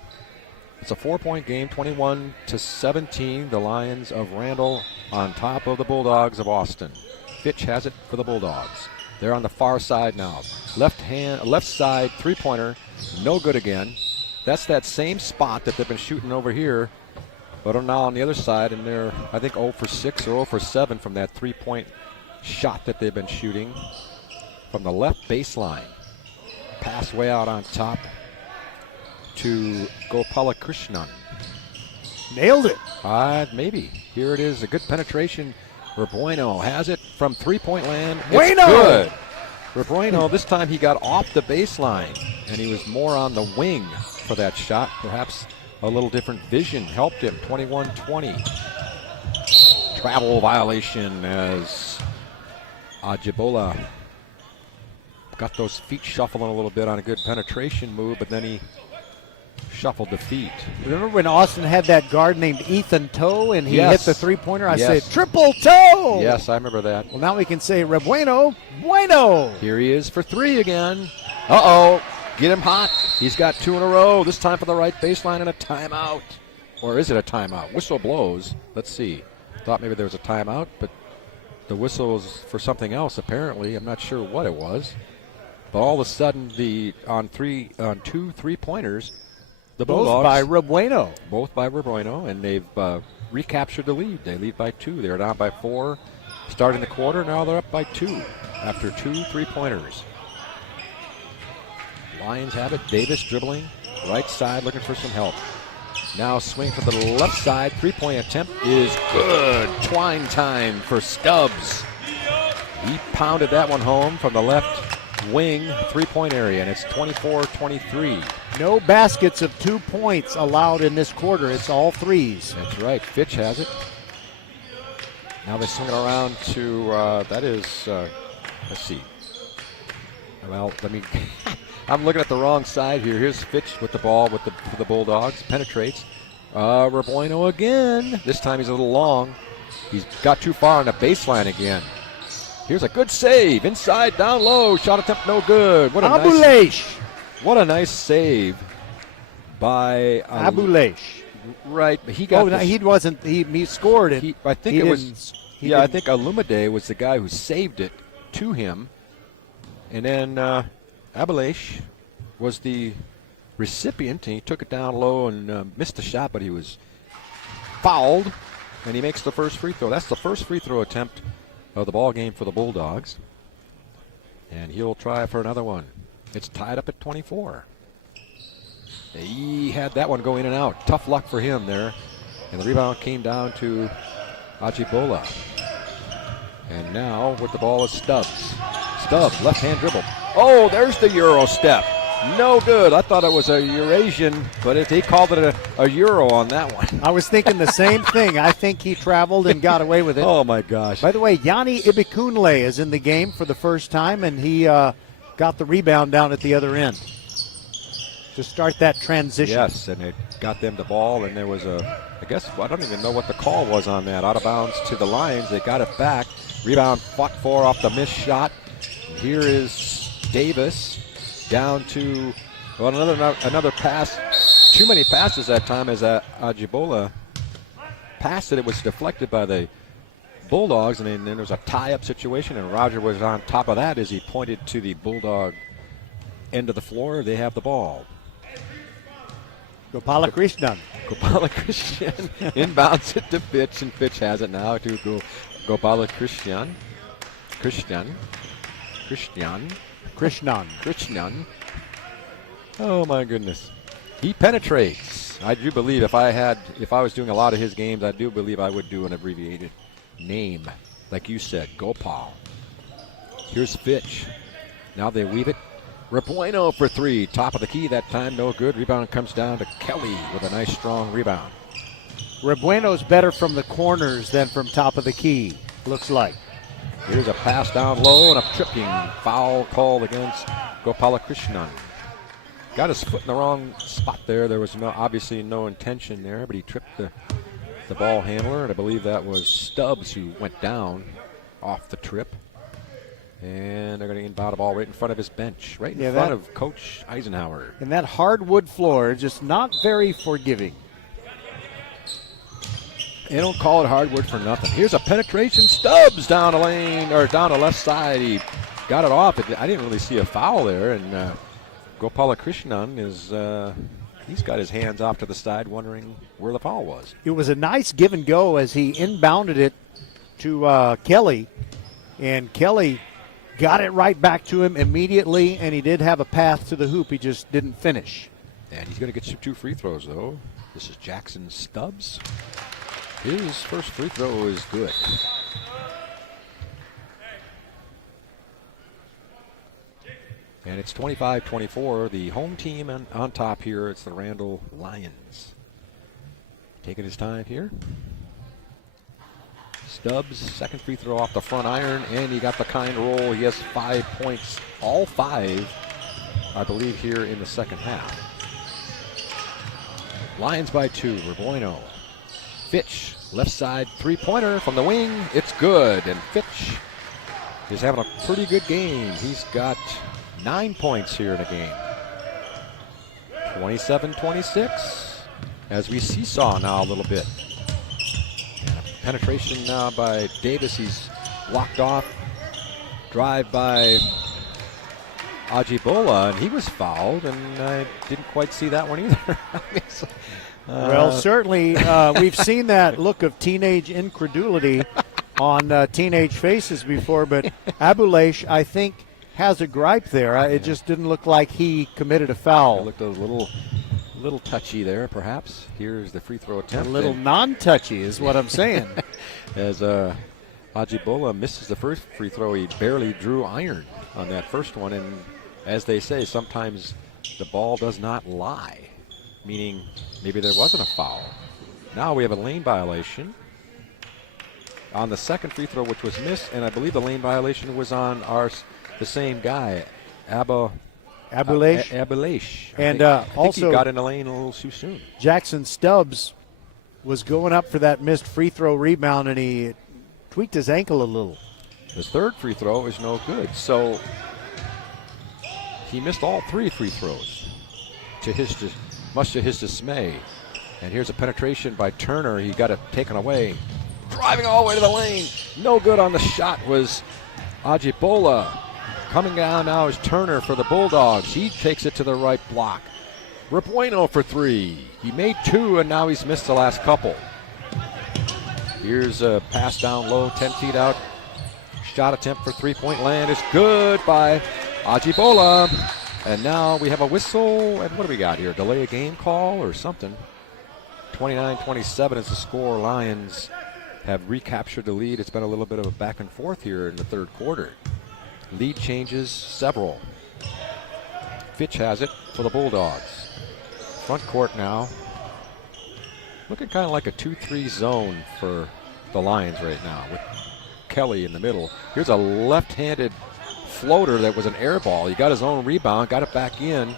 It's a 4-point game, 21-17. The Lions of Randle on top of the Bulldogs of Austin. Fitch has it for the Bulldogs. They're on the far side now. Left side three-pointer, no good again. That's that same spot that they've been shooting over here, but now on the other side, and they're, I think, 0 for 6 or 0 for 7 from that three-point shot that they've been shooting from the left baseline. Pass way out on top to Gopala Krishnan. Nailed it. Maybe. Here it is, a good penetration. Rebueno has it from three-point land. Bueno! It's good. Rebueno, this time he got off the baseline, and he was more on the wing for that shot. Perhaps a little different vision helped him. 21-20. Travel violation as Ajibola got those feet shuffling a little bit on a good penetration move, but then he shuffled the feet. Remember when Austin had that guard named Ethan Toe and he hit the three-pointer? I said, triple toe! Yes, I remember that. Well, now we can say Rebueno, bueno! Here he is for three again. Uh-oh, get him hot. He's got two in a row, this time for the right baseline and a timeout. Or is it a timeout? Whistle blows. Let's see. Thought maybe there was a timeout, but the whistle was for something else apparently. I'm not sure what it was. But all of a sudden, on two three-pointers, the Bulldogs. Both by Rebueno, and they've recaptured the lead. They lead by 2. They're down by 4 starting the quarter. Now they're up by 2 after 2 three-pointers. Lions have it. Davis dribbling. Right side looking for some help. Now swing to the left side. Three-point attempt is good. Twine time for Stubbs. He pounded that one home from the left wing three-point area, and it's 24-23. No baskets of 2 points allowed in this quarter. It's all threes. That's right. Fitch has it. Now they swing it around to, let's see. Well, I'm looking at the wrong side here. Here's Fitch with the ball for the Bulldogs. Penetrates. Rebueno again. This time he's a little long. He's got too far on the baseline again. Here's a good save. Inside, down low. Shot attempt no good. What a nice save by Abouleish. Right, but he got. He scored it. I think Alumide was the guy who saved it to him, and then Abouleish was the recipient, and he took it down low and missed the shot, but he was fouled, and he makes the first free throw. That's the first free throw attempt of the ball game for the Bulldogs, and he'll try for another one. It's tied up at 24. He had that one go in and out. Tough luck for him there, and the rebound came down to Ajibola. And now with the ball is Stubbs. Stubbs, left-hand dribble. Oh, there's the Euro step. No good. I thought it was a Eurasian, but they called it a Euro on that one. I was thinking the same thing. I think he traveled and got away with it. Oh, my gosh. By the way, Yanni Ibikunle is in the game for the first time, and he got the rebound down at the other end to start that transition. Yes, and it got them the ball, and there was I don't even know what the call was on that. Out of bounds to the Lions. They got it back. Rebound fought for off the missed shot. And here is Davis. Down to another pass too many passes that time as Ajibola passed it. It was deflected by the Bulldogs, and then there was a tie-up situation, and Roger was on top of that as he pointed to the Bulldog end of the floor. They have the ball. Gopala Krishnan. Gopala Krishnan inbounds it to Fitch, and Fitch has it now to Gopala Krishnan. Krishnan. Oh my goodness. He penetrates. I do believe if I was doing a lot of his games, I do believe I would do an abbreviated name. Like you said, Gopal. Here's Fitch. Now they weave it. Rebueno for 3. Top of the key that time, no good. Rebound comes down to Kelly with a nice strong rebound. Rebueno's better from the corners than from top of the key, looks like. Here's a pass down low and a tripping foul called against Gopalakrishnan. Got his foot in the wrong spot there. There was obviously no intention there, but he tripped the ball handler, and I believe that was Stubbs who went down off the trip. And they're going to inbound the ball right in front of his bench, right in front of Coach Eisenhower. And that hardwood floor, just not very forgiving. They don't call it hardwood for nothing. Here's a penetration. Stubbs down the lane, or down the left side. He got it off. I didn't really see a foul there. And Gopalakrishnan he's got his hands off to the side wondering where the foul was. It was a nice give and go as he inbounded it to Kelly. And Kelly got it right back to him immediately, and he did have a path to the hoop. He just didn't finish. And he's going to get 2 free throws, though. This is Jackson Stubbs. His first free throw is good. And it's 25-24. The home team on top here. It's the Randle Lions. Taking his time here. Stubbs, second free throw off the front iron, and he got the kind roll. He has 5 points, all 5, I believe, here in the second half. Lions by 2, Rebueno. Fitch, left side three-pointer from the wing. It's good, and Fitch is having a pretty good game. He's got 9 points here in the game. 27-26, as we seesaw now a little bit. Penetration now by Davis. He's blocked off. Drive by Ajibola, and he was fouled, and I didn't quite see that one either. Well, certainly we've seen that look of teenage incredulity on teenage faces before, but Abouleish, I think, has a gripe there. It just didn't look like he committed a foul. It looked a little touchy there, perhaps. Here's the free throw attempt. A little non-touchy is what I'm saying. As Ajibola misses the first free throw, he barely drew iron on that first one. And as they say, sometimes the ball does not lie, meaning maybe there wasn't a foul. Now we have a lane violation on the second free throw, which was missed, and I believe the lane violation was on the same guy, Abouleish. And I think also he got in the lane a little too soon. Jackson Stubbs was going up for that missed free throw rebound, and he tweaked his ankle a little. His third free throw is no good, so he missed all 3 free throws, much to his dismay. And here's a penetration by Turner. He got it taken away. Driving all the way to the lane. No good on the shot was Ajibola. Coming down now is Turner for the Bulldogs. He takes it to the right block. Rebueno for 3. He made 2, and now he's missed the last couple. Here's a pass down low, 10 feet out. Shot attempt for three-point land is good by Ajibola. And now we have a whistle. And what do we got here? Delay a game call or something? 29-27 is the score. Lions have recaptured the lead. It's been a little bit of a back and forth here in the third quarter. Lead changes several. Fitch has it for the Bulldogs. Front court now. Looking kind of like a 2-3 zone for the Lions right now with Kelly in the middle. Here's a left-handed floater that was an air ball. He got his own rebound, got it back in,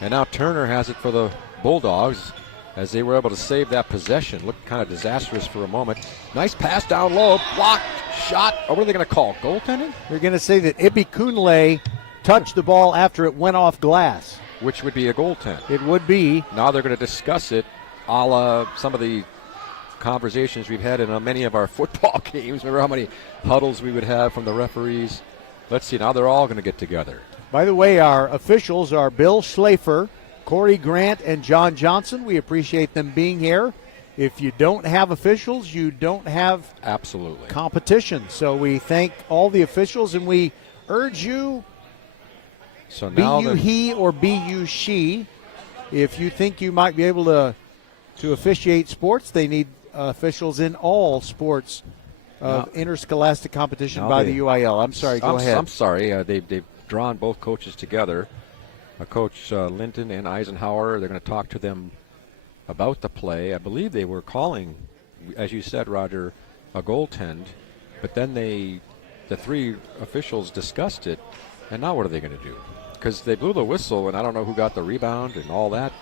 and now Turner has it for the Bulldogs as they were able to save that possession. Looked kind of disastrous for a moment. Nice pass down low, blocked, shot. Or what are they going to call? Goaltending? They're going to say that Ibi Kunle touched the ball after it went off glass. which would be a goaltend. It would be. Now they're going to discuss it a la some of the conversations we've had in many of our football games. Remember how many huddles we would have from the referees? Let's see, now they're all going to get together. By the way, our officials are Bill Schlafer, Corey Grant, and John Johnson. We appreciate them being here. If you don't have officials, you don't have absolutely competition. So we thank all the officials, and we urge you, so be now you he or be you she. If you think you might be able to officiate sports, they need officials in all sports of interscholastic competition by the UIL. I'm sorry, go ahead. I'm sorry. They've drawn both coaches together, Coach Linden and Eisenhower. They're going to talk to them about the play. I believe they were calling, as you said, Roger, a goaltend, but then the three officials discussed it, and now what are they going to do? Because they blew the whistle, and I don't know who got the rebound and all that.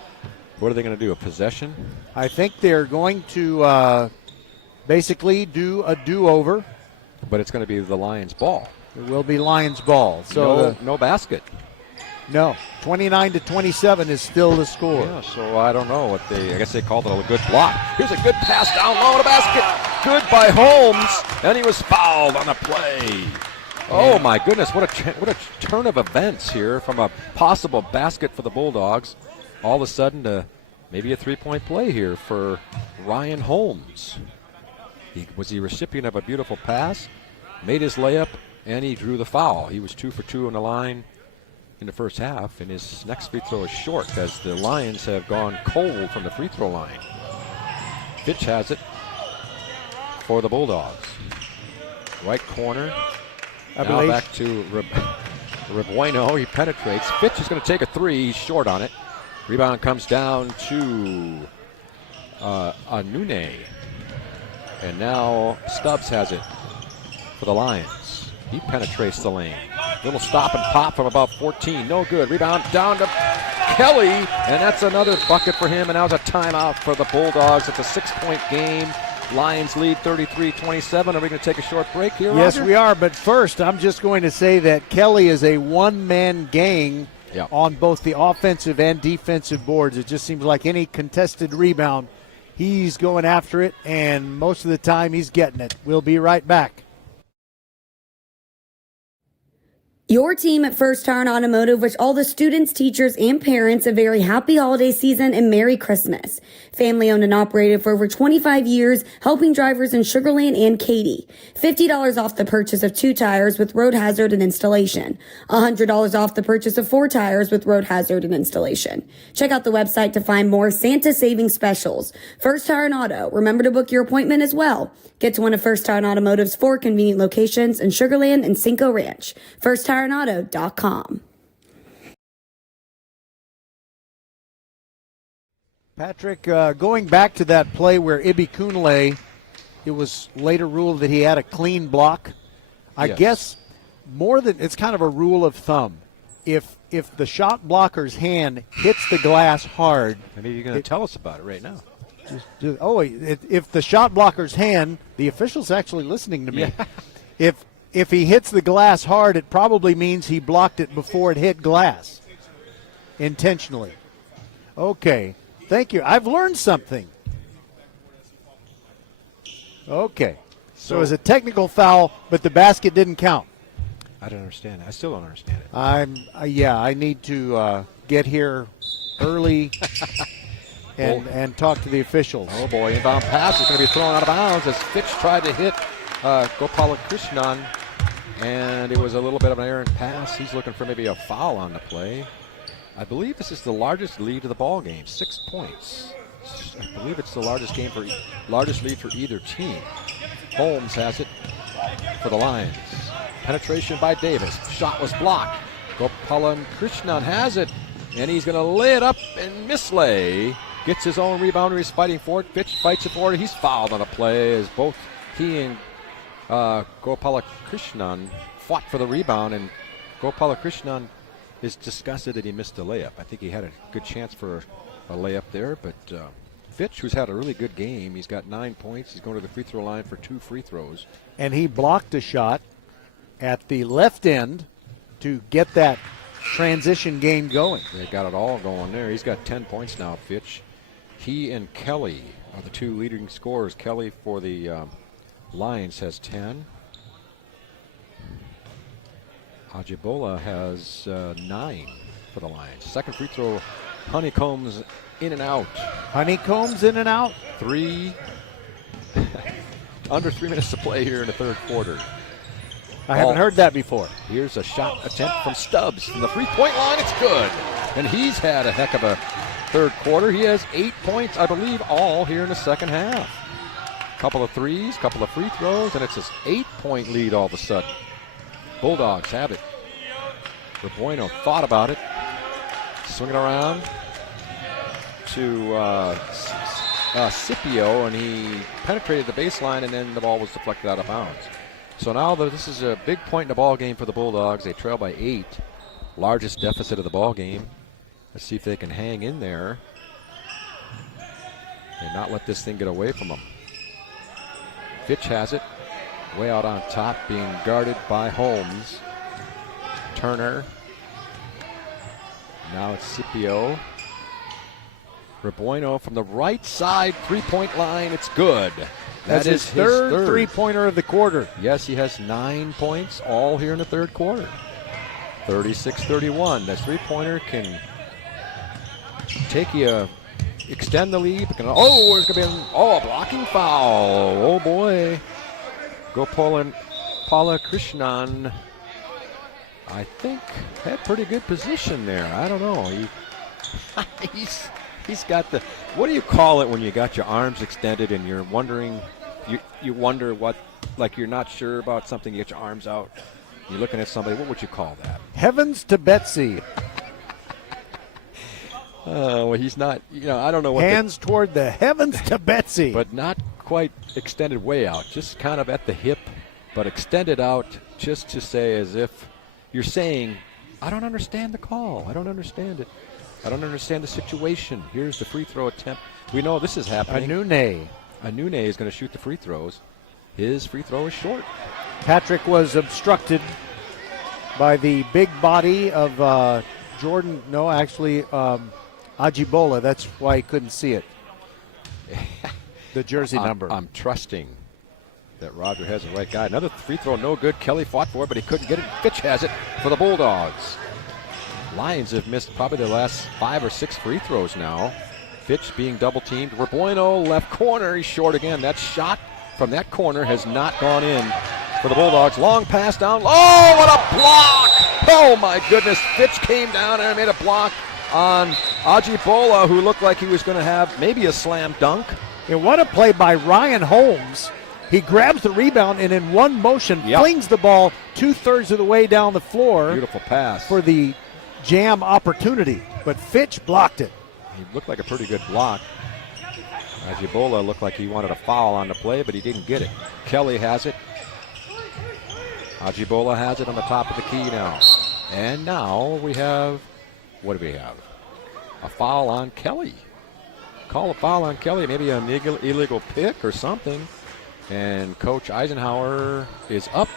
What are they going to do, a possession? I think they're going to basically do a do-over. But it's going to be the Lions' ball. It will be Lions' ball. So no basket. No, 29-27 is still the score. Yeah, so I don't know what I guess they called it a good block. Here's a good pass down low to basket. Good by Holmes, and he was fouled on the play. Oh my goodness, what a turn of events here from a possible basket for the Bulldogs. All of a sudden to maybe a three-point play here for Ryan Holmes. He was the recipient of a beautiful pass, made his layup, and he drew the foul. He was 2 for 2 on the line in the first half, and his next free throw is short as the Lions have gone cold from the free throw line. Fitch has it for the Bulldogs. Right corner. Now back to Rebueno. He penetrates. Fitch is going to take a three. He's short on it. Rebound comes down to Anune. And now Stubbs has it for the Lions. He penetrates the lane. Little stop and pop from about 14. No good. Rebound down to Kelly. And that's another bucket for him. And now it's a timeout for the Bulldogs. It's a 6-point game. Lions lead 33-27. Are we going to take a short break here, Roger? Yes, we are. But first, I'm just going to say that Kelly is a one-man gang on both the offensive and defensive boards. It just seems like any contested rebound, he's going after it, and most of the time he's getting it. We'll be right back. Your team at First Tire Automotive wish all the students, teachers, and parents a very happy holiday season and Merry Christmas. Family owned and operated for over 25 years, helping drivers in Sugar Land and Katy. $50 off the purchase of 2 tires with road hazard and installation. $100 off the purchase of 4 tires with road hazard and installation. Check out the website to find more Santa saving specials. First Tire and Auto. Remember to book your appointment as well. Get to one of First Tire Automotive's 4 convenient locations in Sugar Land and Cinco Ranch. FirstTireandAuto.com. Patrick, going back to that play where Ibi Kunle, it was later ruled that he had a clean block. I guess more than it's kind of a rule of thumb. If the shot blocker's hand hits the glass hard, maybe you're going to tell us about it right now. If the shot blocker's hand, the official's actually listening to me. Yeah. If he hits the glass hard, it probably means he blocked it before it hit glass intentionally. Okay. Thank you. I've learned something. Okay. So it was a technical foul, but the basket didn't count. I don't understand it. I still don't understand it. I need to get here early and talk to the officials. Oh, boy. Inbound pass is going to be thrown out of bounds as Fitch tried to hit Gopala Krishnan, and it was a little bit of an errant pass. He's looking for maybe a foul on the play. I believe this is the largest lead of the ball game, 6 points. I believe it's the largest lead for either team. Holmes has it for the Lions. Penetration by Davis. Shot was blocked. Gopalan Krishnan has it, and he's going to lay it up and mislay. Gets his own rebound. He's fighting for it. Fitch fights it for it. He's fouled on a play as both he and Gopala Krishnan fought for the rebound, and Gopala Krishnan is disgusted that he missed a layup. I think he had a good chance for a layup there, but Fitch, who's had a really good game, he's got 9 points. He's going to the free throw line for 2 free throws. And he blocked a shot at the left end to get that transition game going. They got it all going there. He's got 10 points now, Fitch. He and Kelly are the two leading scorers. Kelly for the Lions has 10. Ajibola has 9 for the Lions. Second free throw, Honeycombs in and out. Honeycombs in and out. 3, under 3 minutes to play here in the third quarter. I haven't heard that before. Here's a shot attempt from Stubbs from the three-point line. It's good. And he's had a heck of a third quarter. He has 8 points, I believe, all here in the second half. Couple of threes, couple of free throws, and it's his 8-point lead all of a sudden. Bulldogs have it. Rebueno thought about it. Swing it around to Scipio, and he penetrated the baseline, and then the ball was deflected out of bounds. So now this is a big point in the ball game for the Bulldogs. They trail by 8, largest deficit of the ball game. Let's see if they can hang in there and not let this thing get away from them. Fitch has it, way out on top, being guarded by Holmes. Turner. Now it's Scipio. Rebueno from the right side, three-point line. It's good. That's his third three-pointer of the quarter. Yes, he has 9 points all here in the third quarter. 36-31. That three-pointer can take you, extend the lead. There's going to be a blocking foul. Oh, boy. Go Paula Krishnan, I think, had pretty good position there. I don't know. He's got the, what do you call it when you got your arms extended and you're wondering, you wonder what, like you're not sure about something, you get your arms out, you're looking at somebody, what would you call that? Heavens to Betsy. Well, he's not, I don't know what. Hands toward the heavens to Betsy. But not quite extended way out, just kind of at the hip, but extended out just to say as if you're saying, I don't understand the call. I don't understand it. I don't understand the situation. Here's the free throw attempt. We know this is happening. Anune is going to shoot the free throws. His free throw is short. Patrick was obstructed by the big body of Jordan. No, actually, Ajibola. That's why he couldn't see it. The jersey number. I'm trusting that Roger has the right guy. Another free throw, no good. Kelly fought for it, but he couldn't get it. Fitch has it for the Bulldogs. Lions have missed probably the last 5 or 6 free throws now. Fitch being double teamed. Rebueno left corner. He's short again. That shot from that corner has not gone in for the Bulldogs. Long pass down. Oh, what a block! Oh my goodness. Fitch came down and made a block on Ajibola, who looked like he was going to have maybe a slam dunk. And what a play by Ryan Holmes. He grabs the rebound and in one motion flings the ball 2/3 of the way down the floor. Beautiful pass. For the jam opportunity, but Fitch blocked it. He looked like a pretty good block. Ajibola looked like he wanted a foul on the play, but he didn't get it. Kelly has it. Ajibola has it on the top of the key now. And now we have, what do we have? A foul on Kelly. Call a foul on Kelly, maybe an illegal pick or something. And Coach Eisenhower is up,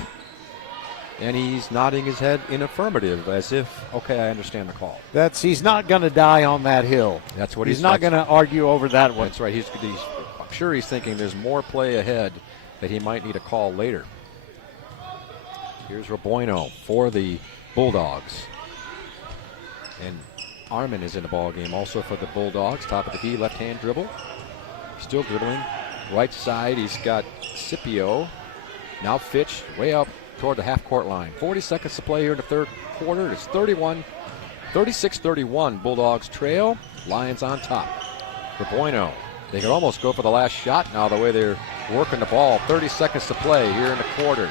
and he's nodding his head in affirmative as if, okay, I understand the call. He's not going to die on that hill. That's what he's not going to argue over that one. That's right. I'm sure he's thinking there's more play ahead that he might need a call later. Here's Rebueno for the Bulldogs. And Armin is in the ball game also for the Bulldogs. Top of the key, left-hand dribble. Still dribbling. Right side, he's got Scipio. Now Fitch way up toward the half-court line. 40 seconds to play here in the third quarter. It's 36-31. Bulldogs trail. Lions on top. Rebueno. They could almost go for the last shot now the way they're working the ball. 30 seconds to play here in the quarter.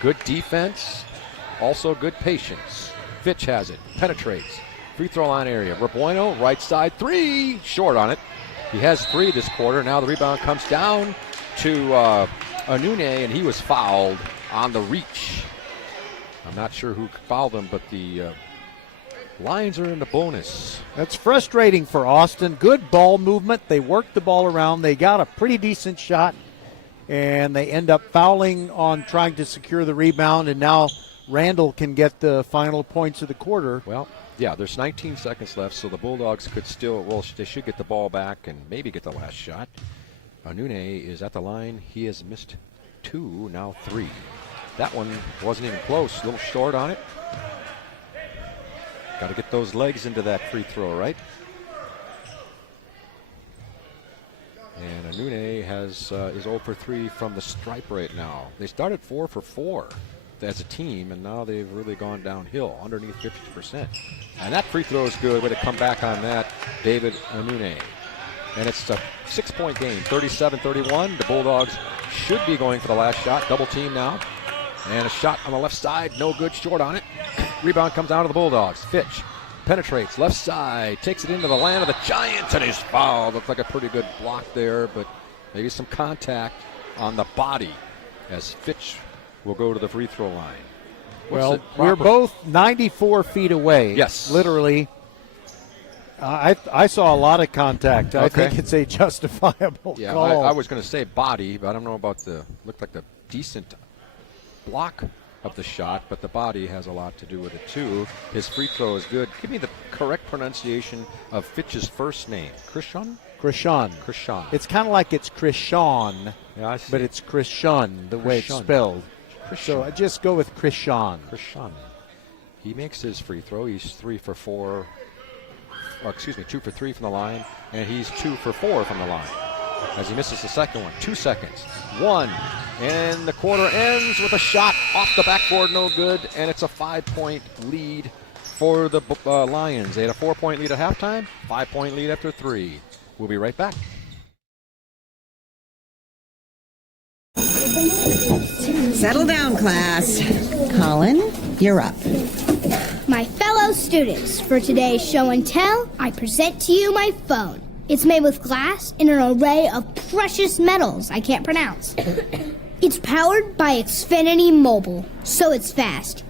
Good defense. Also good patience. Fitch has it. Penetrates. Free throw line area. Rebueno, right side, 3. Short on it. He has 3 this quarter. Now the rebound comes down to Anune, and he was fouled on the reach. I'm not sure who fouled him, but the Lions are in the bonus. That's frustrating for Austin. Good ball movement. They worked the ball around. They got a pretty decent shot, and they end up fouling on trying to secure the rebound, and now Randle can get the final points of the quarter. Well, yeah, there's 19 seconds left, so the Bulldogs could still, well, they should get the ball back and maybe get the last shot. Anune is at the line. He has missed 2, now 3. That one wasn't even close. A little short on it. Got to get those legs into that free throw, right? And Anune is 0 for 3 from the stripe right now. They started 4 for 4 as a team, and now they've really gone downhill, underneath 50%. And that free throw is good. Way to come back on that, David Anune. And it's a 6-point game, 37-31. The Bulldogs should be going for the last shot. Double team now. And a shot on the left side, no good, short on it. Rebound comes out of the Bulldogs. Fitch penetrates left side, takes it into the land of the Giants, and he's fouled. Looks like a pretty good block there, but maybe some contact on the body as Fitch will go to the free throw line. Well, we're both 94 feet away. Yes. Literally. I saw a lot of contact. I think it's a justifiable call. I was going to say body, but I don't know about looked like the decent block of the shot, but the body has a lot to do with it too. His free throw is good. Give me the correct pronunciation of Fitch's first name. Krishan? Krishan. It's kind of like it's Krishan, but it's Krishan, the way it's spelled. So I just go with Krishan. He makes his free throw. He's 2 for 3 from the line, and he's 2 for 4 from the line. As he misses the second one, 2 seconds. 1, and the quarter ends with a shot off the backboard, no good, and it's a 5-point lead for the Lions. They had a 4-point lead at halftime, 5-point lead after 3. We'll be right back. Settle down, class. Colin, you're up. My fellow students, for today's show and tell, I present to you my phone. It's made with glass and an array of precious metals I can't pronounce. It's powered by Xfinity Mobile, so it's fast.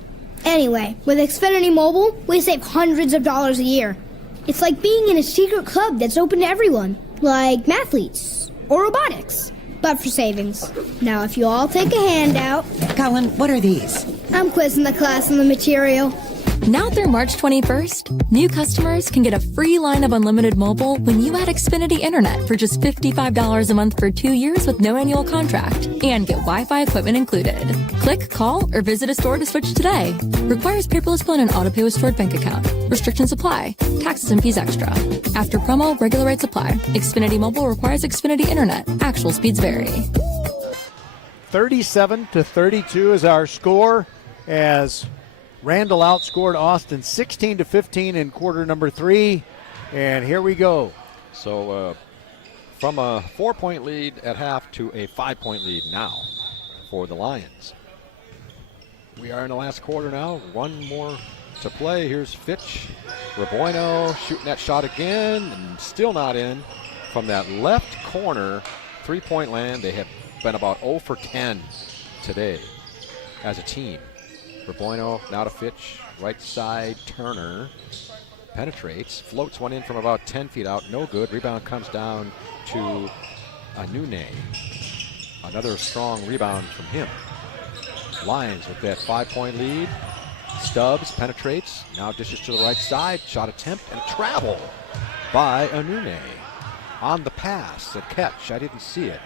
Anyway, with Xfinity Mobile, we save hundreds of dollars a year. It's like being in a secret club that's open to everyone, like mathletes or robotics, but for savings. Now, if you all take a handout... Colin, what are these? I'm quizzing the class on the material. Now through March 21st, new customers can get a free line of unlimited mobile when you add Xfinity Internet for just $55 a month for 2 years with no annual contract and get Wi-Fi equipment included. Click, call, or visit a store to switch today. Requires paperless bill and an auto-pay with stored bank account. Restrictions apply. Taxes and fees extra. After promo, regular rates apply. Xfinity Mobile requires Xfinity Internet. Actual speeds vary. 37-32 is our score as Randle outscored Austin 16-15 in quarter number 3, and here we go. So from a 4-point lead at half to a 5-point lead now for the Lions. We are in the last quarter now. 1 more to play. Here's Fitch. Raboino shooting that shot again, and still not in. From that left corner, 3-point land. They have been about 0 for 10 today as a team. Raboino now to Fitch, right side, Turner penetrates, floats one in from about 10 feet out, no good. Rebound comes down to Anune. Another strong rebound from him. Lions with that 5-point lead. Stubbs penetrates, now dishes to the right side, shot attempt and a travel by Anune. On the pass, a catch, I didn't see it.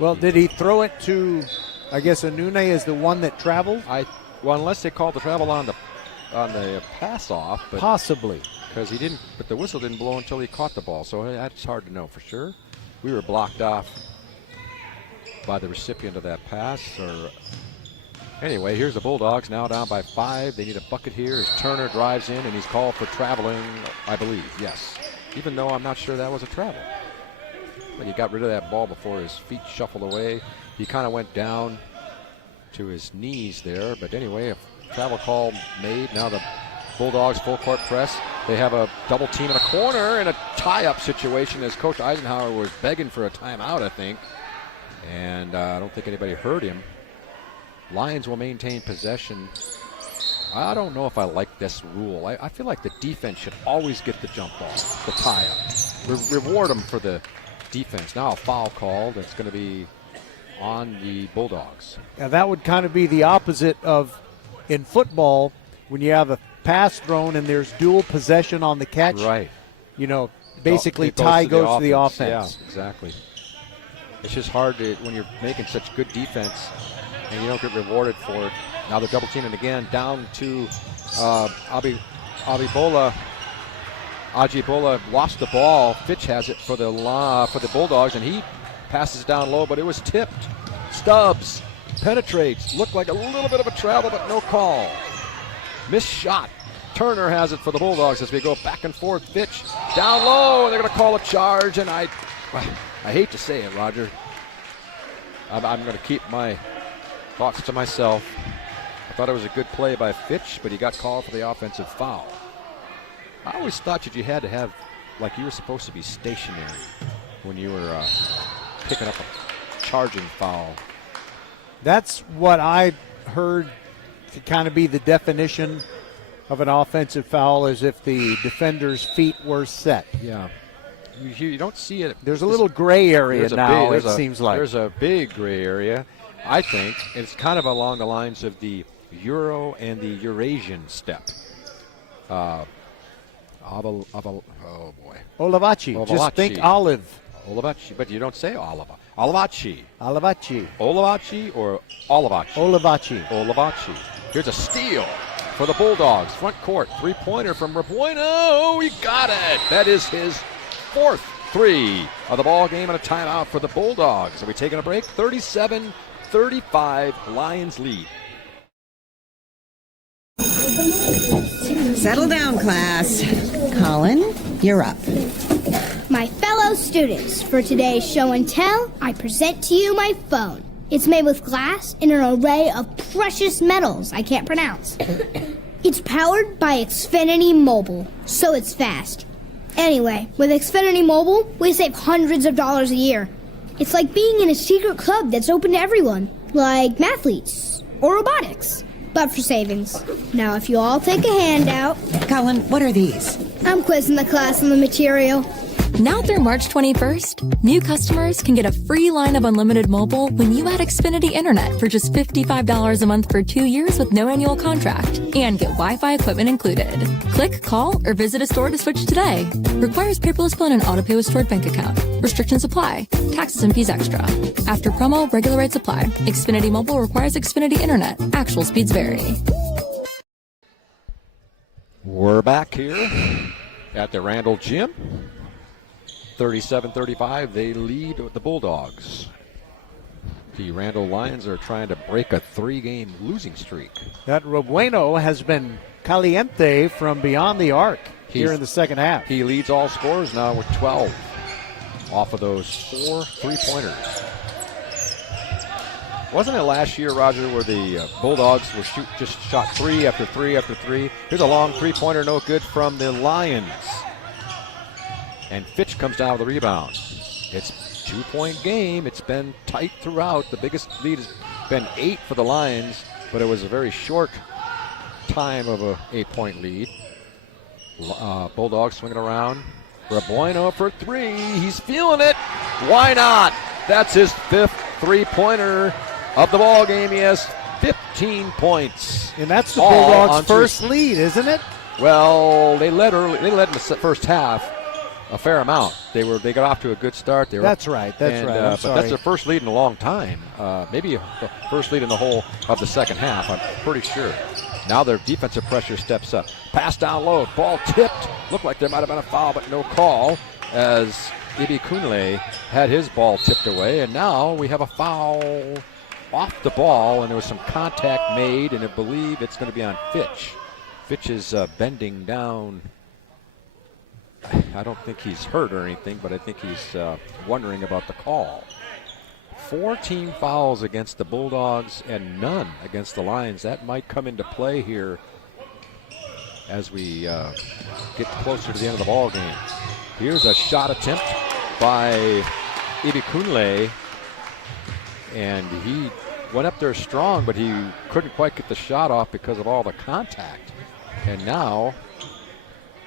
Well, did he throw it to, I guess Anune is the one that traveled? Well, unless they called the travel on the pass off, but possibly because he didn't. But the whistle didn't blow until he caught the ball, so that's hard to know for sure. We were blocked off by the recipient of that pass. Or anyway, here's the Bulldogs now down by 5. They need a bucket here as Turner drives in and he's called for traveling, I believe. Yes, even though I'm not sure that was a travel. But he got rid of that ball before his feet shuffled away. He kind of went down to his knees there, but anyway, a travel call made. Now the Bulldogs full court press. They have a double team in a corner and a tie-up situation as Coach Eisenhower was begging for a timeout, I think, and I don't think anybody heard him. Lions will maintain possession. I don't know if I like this rule. I feel like the defense should always get the jump ball, the tie-up. Reward them for the defense. Now a foul called. It's going to be on the Bulldogs. Now that would kind of be the opposite of in football, when you have a pass thrown and there's dual possession on the catch, right? Basically it tie goes to the offense. offense. Yeah, exactly. It's just hard when you're making such good defense and you don't get rewarded for it. Now they're double teaming again, down to Ajibola. Ajibola lost the ball. Fitch has it for the Bulldogs, and he passes down low, but it was tipped. Stubbs penetrates. Looked like a little bit of a travel, but no call. Missed shot. Turner has it for the Bulldogs as we go back and forth. Fitch down low, and they're going to call a charge, and I hate to say it, Roger. I'm going to keep my thoughts to myself. I thought it was a good play by Fitch, but he got called for the offensive foul. I always thought that you had to have, like, you were supposed to be stationary when you were picking up a charging foul. That's what I heard to kind of be the definition of an offensive foul, as if the defender's feet were set. Yeah. You don't see it. There's a little gray area now, it seems like. There's a big gray area, I think. It's kind of along the lines of the Euro and the Eurasian step. Oh, boy. Olavachi. Just think olive. Olavachi, but you don't say oliva. Olavachi. Olavachi. Olavachi or Olavachi? Olavachi. Olavachi. Here's a steal for the Bulldogs. Front court. Three-pointer from Rebueno. He got it. That is his fourth three of the ball game, and a timeout for the Bulldogs. Are we taking a break? 37-35, Lions lead. Settle down, class. Colin, you're up. My fellow students, for today's show and tell, I present to you my phone. It's made with glass and an array of precious metals I can't pronounce. It's powered by Xfinity Mobile, so it's fast. Anyway, with Xfinity Mobile, we save hundreds of dollars a year. It's like being in a secret club that's open to everyone, like mathletes or robotics, but for savings. Now, if you all take a handout... Colin, what are these? I'm quizzing the class on the material. Now through March 21st, new customers can get a free line of unlimited mobile when you add Xfinity Internet for just $55 a month for 2 years with no annual contract and get Wi-Fi equipment included. Click, call, or visit a store to switch today. Requires paperless plan and autopay with stored bank account. Restrictions apply. Taxes and fees extra. After promo, regular rates apply. Xfinity Mobile requires Xfinity Internet. Actual speeds vary. We're back here at the Randle Gym. 37-35, they lead the Bulldogs. The Randle Lions are trying to break a 3-game losing streak. That Rebueno has been caliente from beyond the arc here in the second half. He leads all scorers now with 12 off of those 4 3-pointers. Wasn't it last year, Roger, where the Bulldogs were just shot 3 after 3 after 3? Here's a long 3-pointer, no good from the Lions. And Fitch comes down with the rebound. It's a 2-point game. It's been tight throughout. The biggest lead has been 8 for the Lions, but it was a very short time of a 8-point lead. Bulldogs swinging around. Rebueno for 3. He's feeling it. Why not? That's his 5th 3-pointer of the ball game. He has 15 points. And that's the Bulldogs' first lead, isn't it? Well, they led early. They led in the first half a fair amount. They got off to a good start. That's right. But that's their first lead in a long time. Maybe the first lead in the whole of the second half. I'm pretty sure. Now their defensive pressure steps up. Pass down low. Ball tipped. Looked like there might have been a foul, but no call, as Ibi Kunle had his ball tipped away. And now we have a foul off the ball, and there was some contact made, and I believe it's going to be on Fitch. Fitch is bending down. I don't think he's hurt or anything, but I think he's wondering about the call. 4 team fouls against the Bulldogs and none against the Lions. That might come into play here as we get closer to the end of the ball game. Here's a shot attempt by Ibi Kunle, and he went up there strong, but he couldn't quite get the shot off because of all the contact. And now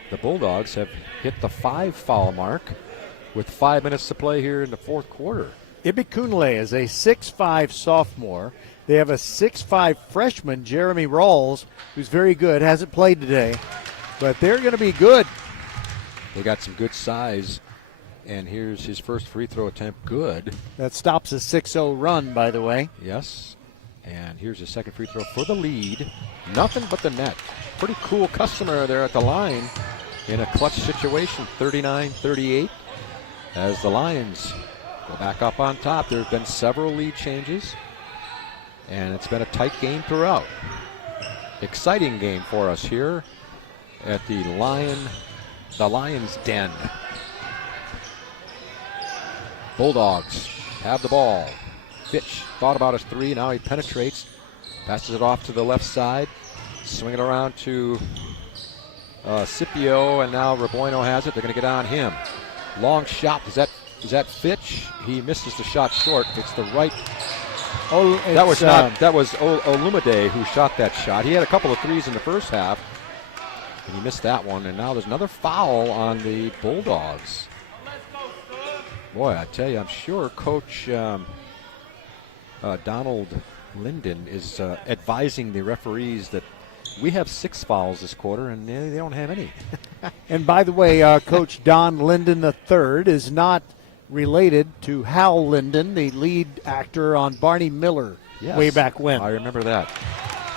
the Bulldogs have hit the 5 foul mark with 5 minutes to play here in the fourth quarter. Ibikunle is a 6'5 sophomore. They have a 6'5 freshman, Jeremy Rawls, who's very good, hasn't played today, but they're going to be good. They got some good size, and here's his first free throw attempt. Good. That stops a 6-0 run, by the way. Yes. And here's his second free throw for the lead. Nothing but the net. Pretty cool customer there at the line in a clutch situation, 39-38. As the Lions go back up on top, there have been several lead changes, and it's been a tight game throughout. Exciting game for us here at the Lions' Den. Bulldogs have the ball. Fitch thought about his three. Now he penetrates. Passes it off to the left side. Swing it around to Scipio, and now Rebueno has it. They're going to get on him. Long shot. Is that Fitch? He misses the shot short. It's the right. That was Olumide who shot that shot. He had a couple of threes in the first half, and he missed that one. And now there's another foul on the Bulldogs. Boy, I tell you, I'm sure Coach Donald Linden is advising the referees that we have 6 fouls this quarter, and they don't have any. And by the way, Coach Don Linden III is not related to Hal Linden, the lead actor on Barney Miller way back when. I remember that.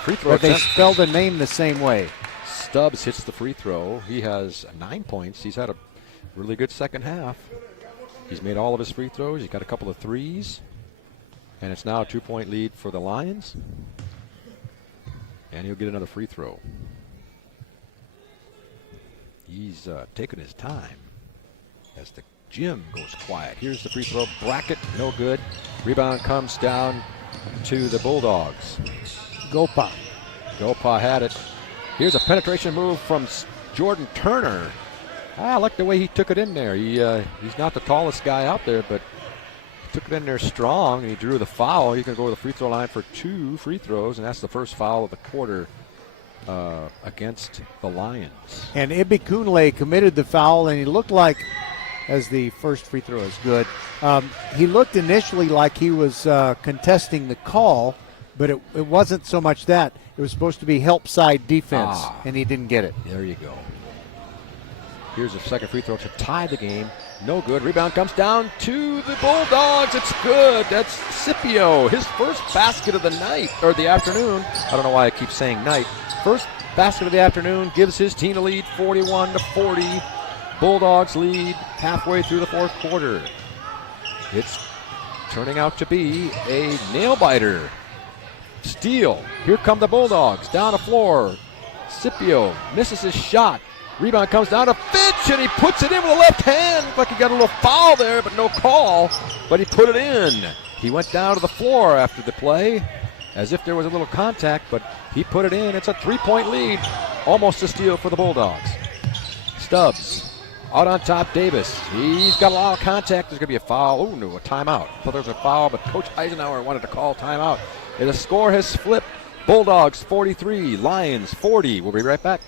Free throw but they attempt. spell the name the same way. Stubbs hits the free throw. He has 9 points. He's had a really good second half. He's made all of his free throws. He's got a couple of threes. And it's now a 2-point lead for the Lions. And he'll get another free throw. He's taking his time as the gym goes quiet. Here's the free throw. Bracket, no good. Rebound comes down to the Bulldogs. Gopa had it. Here's a penetration move from Jordan Turner. I like the way he took it in there. He's not the tallest guy out there, but he took it in there strong, and he drew the foul. He can go to the free throw line for 2 free throws, and that's the first foul of the quarter against the Lions. And Ibikunle committed the foul, and he looked like, as the first free throw is good, he looked initially like he was contesting the call, but it wasn't so much that. It was supposed to be help side defense, and he didn't get it. There you go. Here's a second free throw to tie the game. No good. Rebound comes down to the Bulldogs. It's good. That's Scipio. His first basket of the night, or the afternoon. I don't know why I keep saying night. First basket of the afternoon gives his team a lead, 41-40. Bulldogs lead halfway through the fourth quarter. It's turning out to be a nail-biter. Steal. Here come the Bulldogs. Down the floor. Scipio misses his shot. Rebound comes down to Fitch, and he puts it in with the left hand. Looked like he got a little foul there, but no call. But he put it in. He went down to the floor after the play as if there was a little contact, but he put it in. It's a 3-point lead. Almost a steal for the Bulldogs. Stubbs out on top. Davis. He's got a lot of contact. There's going to be a foul. Oh, no, a timeout. I thought there was a foul, but Coach Eisenhower wanted to call timeout. And the score has flipped. Bulldogs 43, Lions 40. We'll be right back.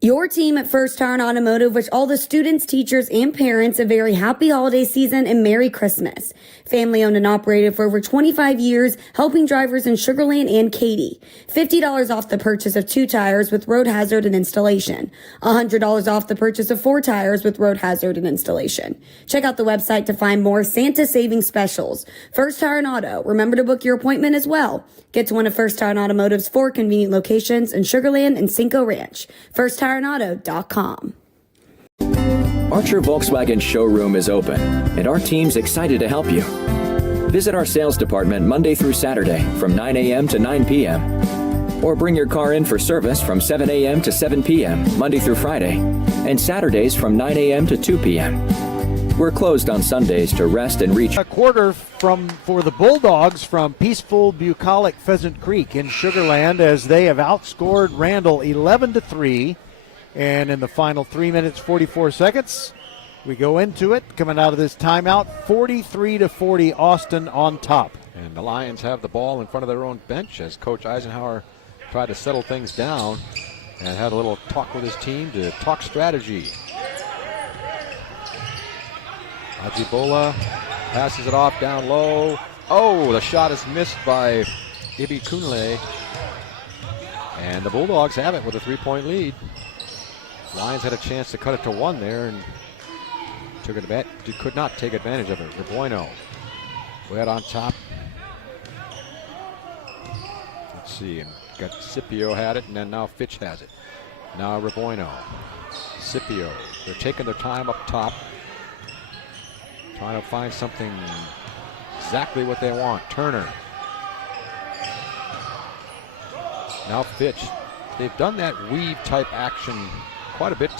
Your team at First Tire Automotive wish all the students, teachers, and parents a very happy holiday season and Merry Christmas. Family owned and operated for over 25 years, helping drivers in Sugar Land and Katy. $50 off the purchase of 2 tires with road hazard and installation. $100 off the purchase of 4 tires with road hazard and installation. Check out the website to find more Santa saving specials. First Tire and Auto. Remember to book your appointment as well. Get to one of First Tire Automotive's 4 convenient locations in Sugar Land and Cinco Ranch. FirstTireAndAuto.com. Archer Volkswagen showroom is open, and our team's excited to help you. Visit our sales department Monday through Saturday from 9 a.m. to 9 p.m. Or bring your car in for service from 7 a.m. to 7 p.m. Monday through Friday, and Saturdays from 9 a.m. to 2 p.m. We're closed on Sundays to rest and reach. A quarter for the Bulldogs from peaceful bucolic Pheasant Creek in Sugar Land as they have outscored Randle 11-3. And in the final 3 minutes, 44 seconds, we go into it. Coming out of this timeout, 43-40, Austin on top. And the Lions have the ball in front of their own bench as Coach Eisenhower tried to settle things down and had a little talk with his team to talk strategy. Ajibola passes it off down low. Oh, the shot is missed by Ibi Kunle. And the Bulldogs have it with a 3-point lead. Lions had a chance to cut it to 1 there and could not take advantage of it. Rebueno way out on top. Let's see, got Scipio had it, and then now Fitch has it. Now Rebueno, Scipio. They're taking their time up top, trying to find something exactly what they want. Turner. Now Fitch. They've done that weave type action quite a bit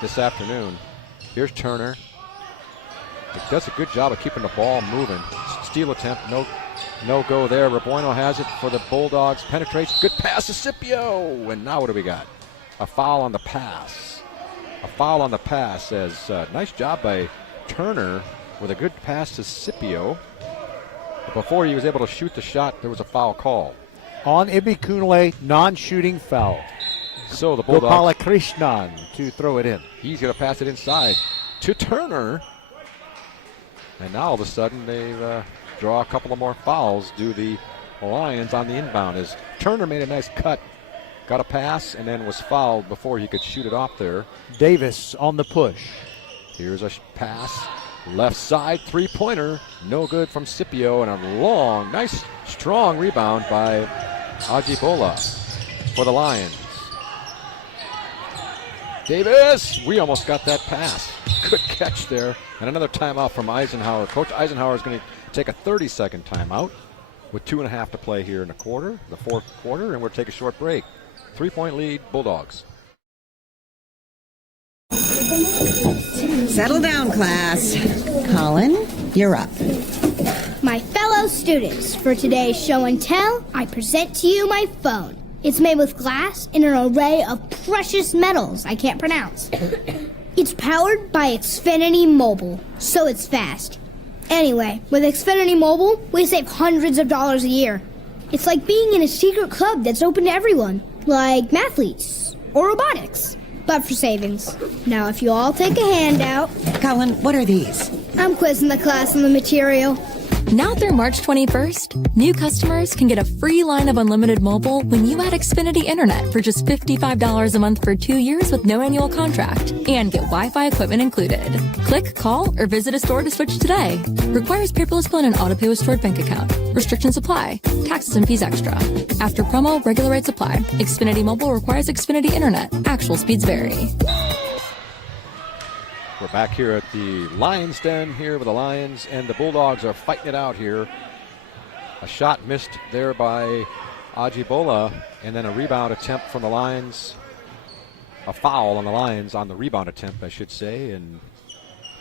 this afternoon. Here's Turner. He does a good job of keeping the ball moving. Steal attempt, no go there. Rebueno has it for the Bulldogs. Penetrates, good pass to Scipio. And now what do we got? A foul on the pass. A foul on the pass as nice job by Turner with a good pass to Scipio. But before he was able to shoot the shot, there was a foul call. On Ibi Kunle, non-shooting foul. So the Bulldogs. Gopalakrishnan to throw it in. He's going to pass it inside to Turner. And now all of a sudden they draw a couple of more fouls due to the Lions on the inbound as Turner made a nice cut, got a pass, and then was fouled before he could shoot it off there. Davis on the push. Here's a pass, left side, three-pointer, no good from Scipio, and a long, nice, strong rebound by Ajibola for the Lions. Davis, we almost got that pass. Good catch there. And another timeout from Eisenhower. Coach Eisenhower is going to take a 30-second timeout with 2.5 to play here in the fourth quarter, and we'll take a short break. 3-point lead, Bulldogs. Settle down, class. Colin, you're up. My fellow students, for today's show and tell, I present to you my phone. It's made with glass and an array of precious metals I can't pronounce. It's powered by Xfinity Mobile, so it's fast. Anyway, with Xfinity Mobile, we save hundreds of dollars a year. It's like being in a secret club that's open to everyone, like mathletes or robotics, but for savings. Now, if you all take a handout... Colin, what are these? I'm quizzing the class on the material. Now through March 21st, new customers can get a free line of unlimited mobile when you add Xfinity Internet for just $55 a month for 2 years with no annual contract and get Wi-Fi equipment included. Click, call, or visit a store to switch today. Requires paperless bill and auto pay with stored bank account. Restrictions apply. Taxes and fees extra. After promo, regular rates apply. Xfinity Mobile requires Xfinity Internet. Actual speeds vary. We're back here at the Lions Den here with the Lions, and the Bulldogs are fighting it out here. A shot missed there by Ajibola, and then a rebound attempt from the Lions. A foul on the Lions on the rebound attempt, I should say. And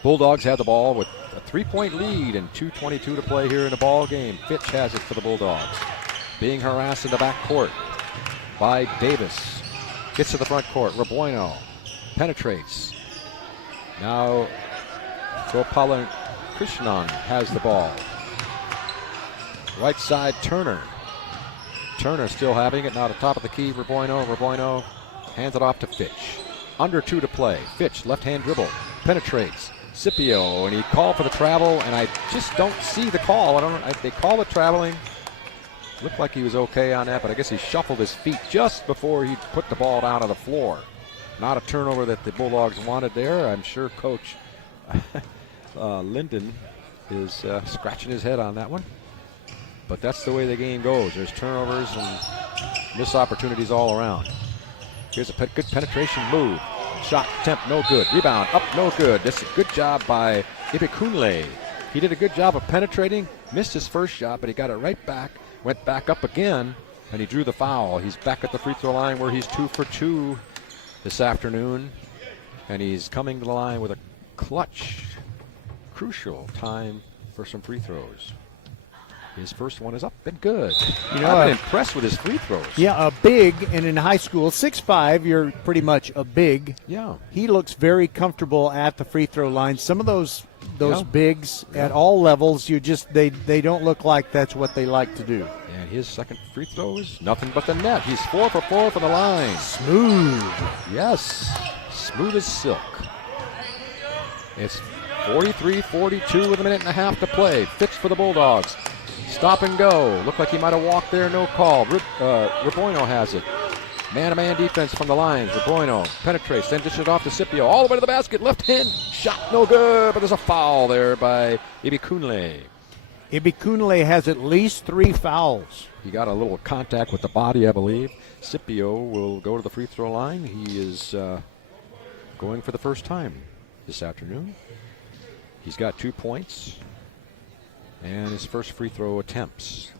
Bulldogs had the ball with a 3-point lead and 2:22 to play here in the ball game. Fitch has it for the Bulldogs. Being harassed in the back court by Davis. Gets to the front court. Rebueno penetrates. Now, Gopala Krishnan has the ball. Right side, Turner. Turner still having it. Now to top of the key, Rebueno. Rebueno hands it off to Fitch. Under 2 to play. Fitch, left-hand dribble. Penetrates. Scipio, and he called for the travel, and I just don't see the call. They call it traveling. Looked like he was okay on that, but I guess he shuffled his feet just before he put the ball down on the floor. Not a turnover that the Bulldogs wanted there. I'm sure Coach Linden is scratching his head on that one. But that's the way the game goes. There's turnovers and missed opportunities all around. Here's a good penetration move. Shot attempt, no good. Rebound, up, no good. This is a good job by Ibikunle. He did a good job of penetrating. Missed his first shot, but he got it right back. Went back up again, and he drew the foul. He's back at the free throw line where he's 2 for 2. This afternoon, and he's coming to the line with a clutch, crucial time for some free throws. His first one is up and good. I've been impressed with his free throws. Yeah, a big, and in high school, 6'5", you're pretty much a big. Yeah. He looks very comfortable at the free throw line. Some of those bigs at all levels, they don't look like that's what they like to do. And his second free throw is nothing but the net. He's 4 for 4 for the line. Smooth. Yes, smooth as silk. It's 43-42 with a minute and a half to play. Fitch for the Bulldogs. Stop and go. Looked like he might have walked there, no call. Raboino has it. Man-to-man defense from the Lions. Raboino penetrates, then dishes it off to Scipio. All the way to the basket. Left hand shot, no good, but there's a foul there by Ibikunle. Ibikunle has at least 3 fouls. He got a little contact with the body, I believe. Scipio will go to the free throw line. He is going for the first time this afternoon. He's got 2 points and his first free throw attempts.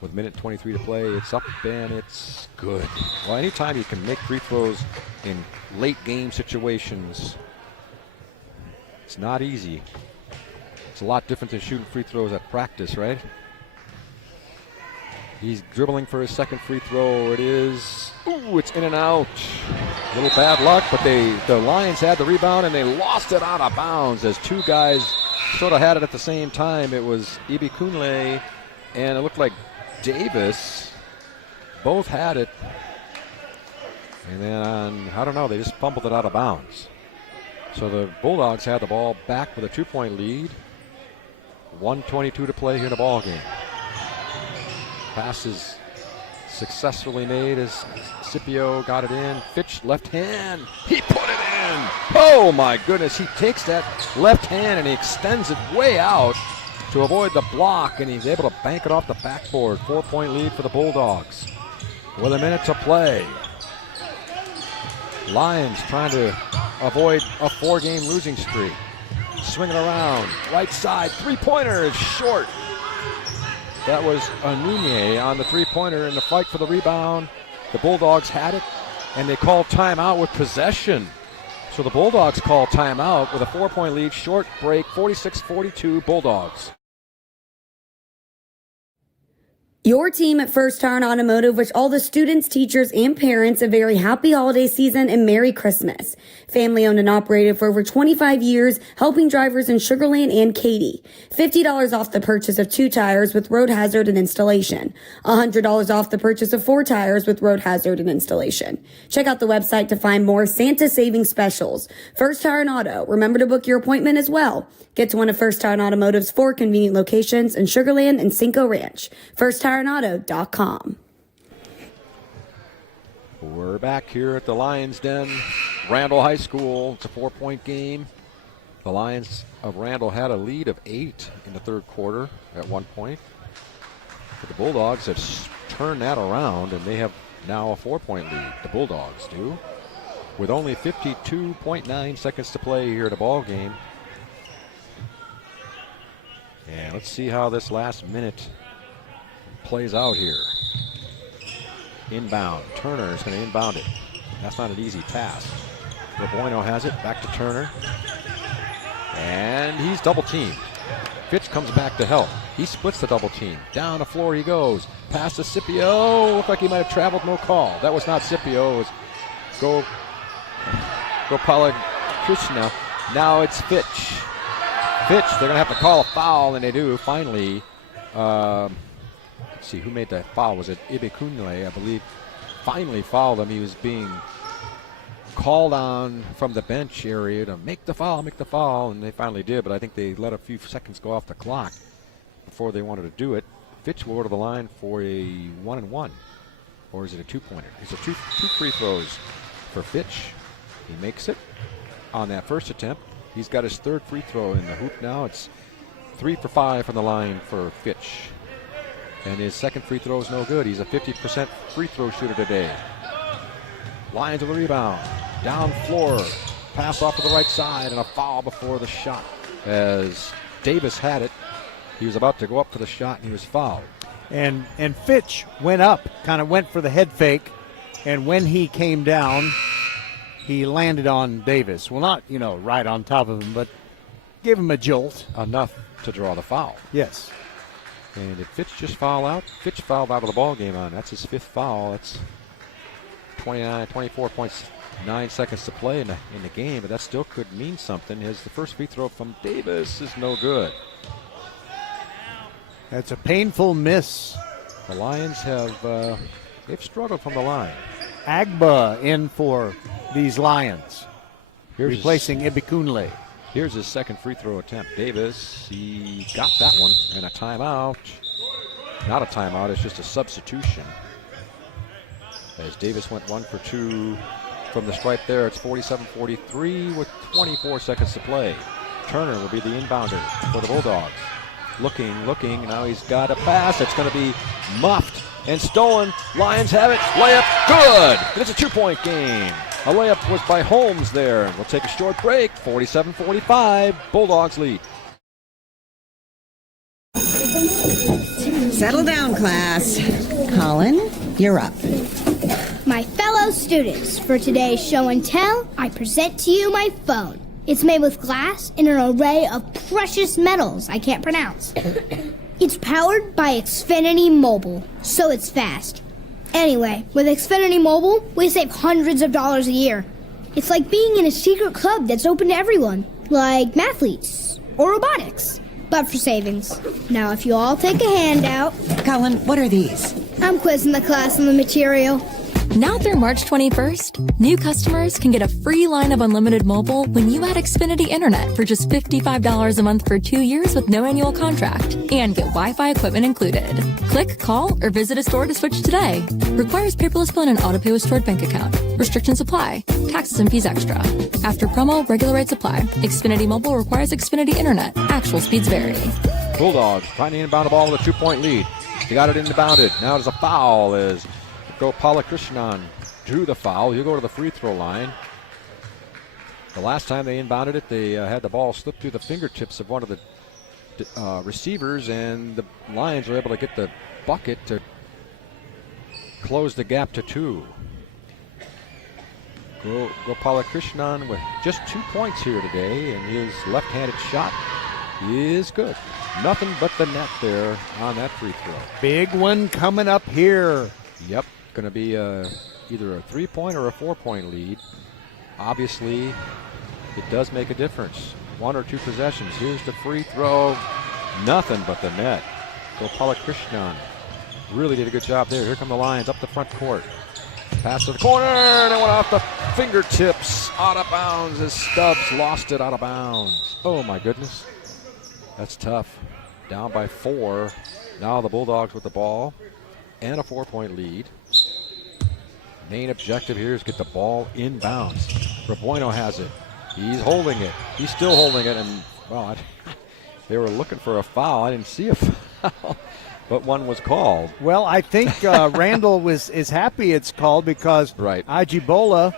With a minute 23 to play, it's up and it's good. Well, anytime you can make free throws in late game situations, it's not easy. It's a lot different than shooting free throws at practice, right? He's dribbling for his second free throw. It is, ooh, it's in and out. A little bad luck, but the Lions had the rebound and they lost it out of bounds as 2 guys sort of had it at the same time. It was Ibikunle and it looked like Davis. Both had it. And then, I don't know, they just fumbled it out of bounds. So the Bulldogs had the ball back with a 2-point lead. 1:22 to play here in the ball game. Pass is successfully made as Scipio got it in. Fitch, left hand. He put it in. Oh, my goodness. He takes that left hand and he extends it way out to avoid the block, and he's able to bank it off the backboard. 4-point lead for the Bulldogs with a minute to play. Lions trying to avoid a 4-game losing streak. Swinging around, right side, 3-pointer is short. That was Anunye on the 3-pointer in the fight for the rebound. The Bulldogs had it, and they called timeout with possession. So the Bulldogs call timeout with a 4-point lead, short break, 46-42 Bulldogs. Your team at First Tire Automotive wish all the students, teachers, and parents a very happy holiday season and Merry Christmas. Family owned and operated for over 25 years, helping drivers in Sugar Land and Katy. $50 off the purchase of 2 tires with road hazard and installation. $100 off the purchase of 4 tires with road hazard and installation. Check out the website to find more Santa saving specials. First Tire and Auto. Remember to book your appointment as well. Get to one of First Tire Automotive's 4 convenient locations in Sugar Land and Cinco Ranch. FirstTireAndAuto.com. We're back here at the Lions Den, Randle High School. It's a 4-point game. The Lions of Randle had a lead of 8 in the third quarter at one point. But the Bulldogs have turned that around, and they have now a 4-point lead. The Bulldogs do, with only 52.9 seconds to play here at the ball game. And let's see how this last minute plays out here. Inbound. Turner is going to inbound it. That's not an easy pass. Raboino has it. Back to Turner. And he's double teamed. Fitch comes back to help. He splits the double team. Down the floor he goes. Pass to Scipio. Looked like he might have traveled, no call. That was not Scipio. It was Gopala Krishna. Now it's Fitch. Fitch, they're going to have to call a foul, and they do finally. Let's see, who made that foul? Was it Ibikunle, I believe, finally fouled him. He was being called on from the bench area to make the foul, and they finally did, but I think they let a few seconds go off the clock before they wanted to do it. Fitch will go to the line for a 1-and-1, or is it a 2-pointer? It's a two free throws for Fitch. He makes it on that first attempt. He's got his 3rd free throw in the hoop now. It's 3 for 5 from the line for Fitch. And his 2nd free throw is no good. He's a 50% free throw shooter today. Lions with the rebound. Down floor. Pass off to the right side and a foul before the shot. As Davis had it, he was about to go up for the shot and he was fouled. And Fitch went up, kind of went for the head fake. And when he came down, he landed on Davis. Well, not, right on top of him, but gave him a jolt. Enough to draw the foul. Yes. And did Fitch just foul out? Fitch fouled out of the ball game on. That's his 5th foul. That's 24.9 seconds to play in the game, but that still could mean something. The first free throw from Davis is no good. That's a painful miss. The Lions have they've struggled from the line. Agba in for these Lions, replacing Ibikunle. Here's his second free throw attempt. Davis, he got that one, and a timeout. Not a timeout, it's just a substitution. As Davis went 1 for 2 from the stripe there, it's 47-43 with 24 seconds to play. Turner will be the inbounder for the Bulldogs. Looking, now he's got a pass. It's going to be muffed and stolen. Lions have it. Layup, good. And it's a 2-point game. A layup was by Holmes there. We'll take a short break. 47-45, Bulldogs lead. Settle down, class. Colin, you're up. My fellow students, for today's show and tell, I present to you my phone. It's made with glass and an array of precious metals I can't pronounce. It's powered by Xfinity Mobile, so it's fast. Anyway, with Xfinity Mobile, we save hundreds of dollars a year. It's like being in a secret club that's open to everyone, like mathletes or robotics, but for savings. Now, if you all take a handout... Colin, what are these? I'm quizzing the class on the material. Now through March 21st, new customers can get a free line of unlimited mobile when you add Xfinity Internet for just $55 a month for 2 years with no annual contract and get Wi-Fi equipment included. Click, call, or visit a store to switch today. Requires paperless bill and an auto pay with stored bank account. Restrictions apply. Taxes and fees extra. After promo, regular rates apply. Xfinity Mobile requires Xfinity Internet. Actual speeds vary. Bulldogs trying to inbound the ball with a 2-point lead. They got it inbounded. Now there's a foul as Krishnan drew the foul. He'll go to the free throw line. The last time they inbounded it, they had the ball slip through the fingertips of one of the receivers, and the Lions were able to get the bucket to close the gap to 2. Krishnan with just 2 points here today, and his left-handed shot is good. Nothing but the net there on that free throw. Big one coming up here. Yep. Going to be either a 3-point or a 4-point lead. Obviously, it does make a difference. 1 or 2 possessions. Here's the free throw. Nothing but the net. Krishnan really did a good job there. Here come the Lions up the front court. Pass to the corner, and it went off the fingertips. Out of bounds as Stubbs lost it out of bounds. Oh, my goodness. That's tough. Down by 4. Now the Bulldogs with the ball and a 4-point lead. Main objective here is get the ball inbounds. Rabueno has it. He's holding it. He's still holding it, and well, they were looking for a foul. I didn't see a foul, but one was called. Well, I think Randle is happy it's called because right. Ajibola,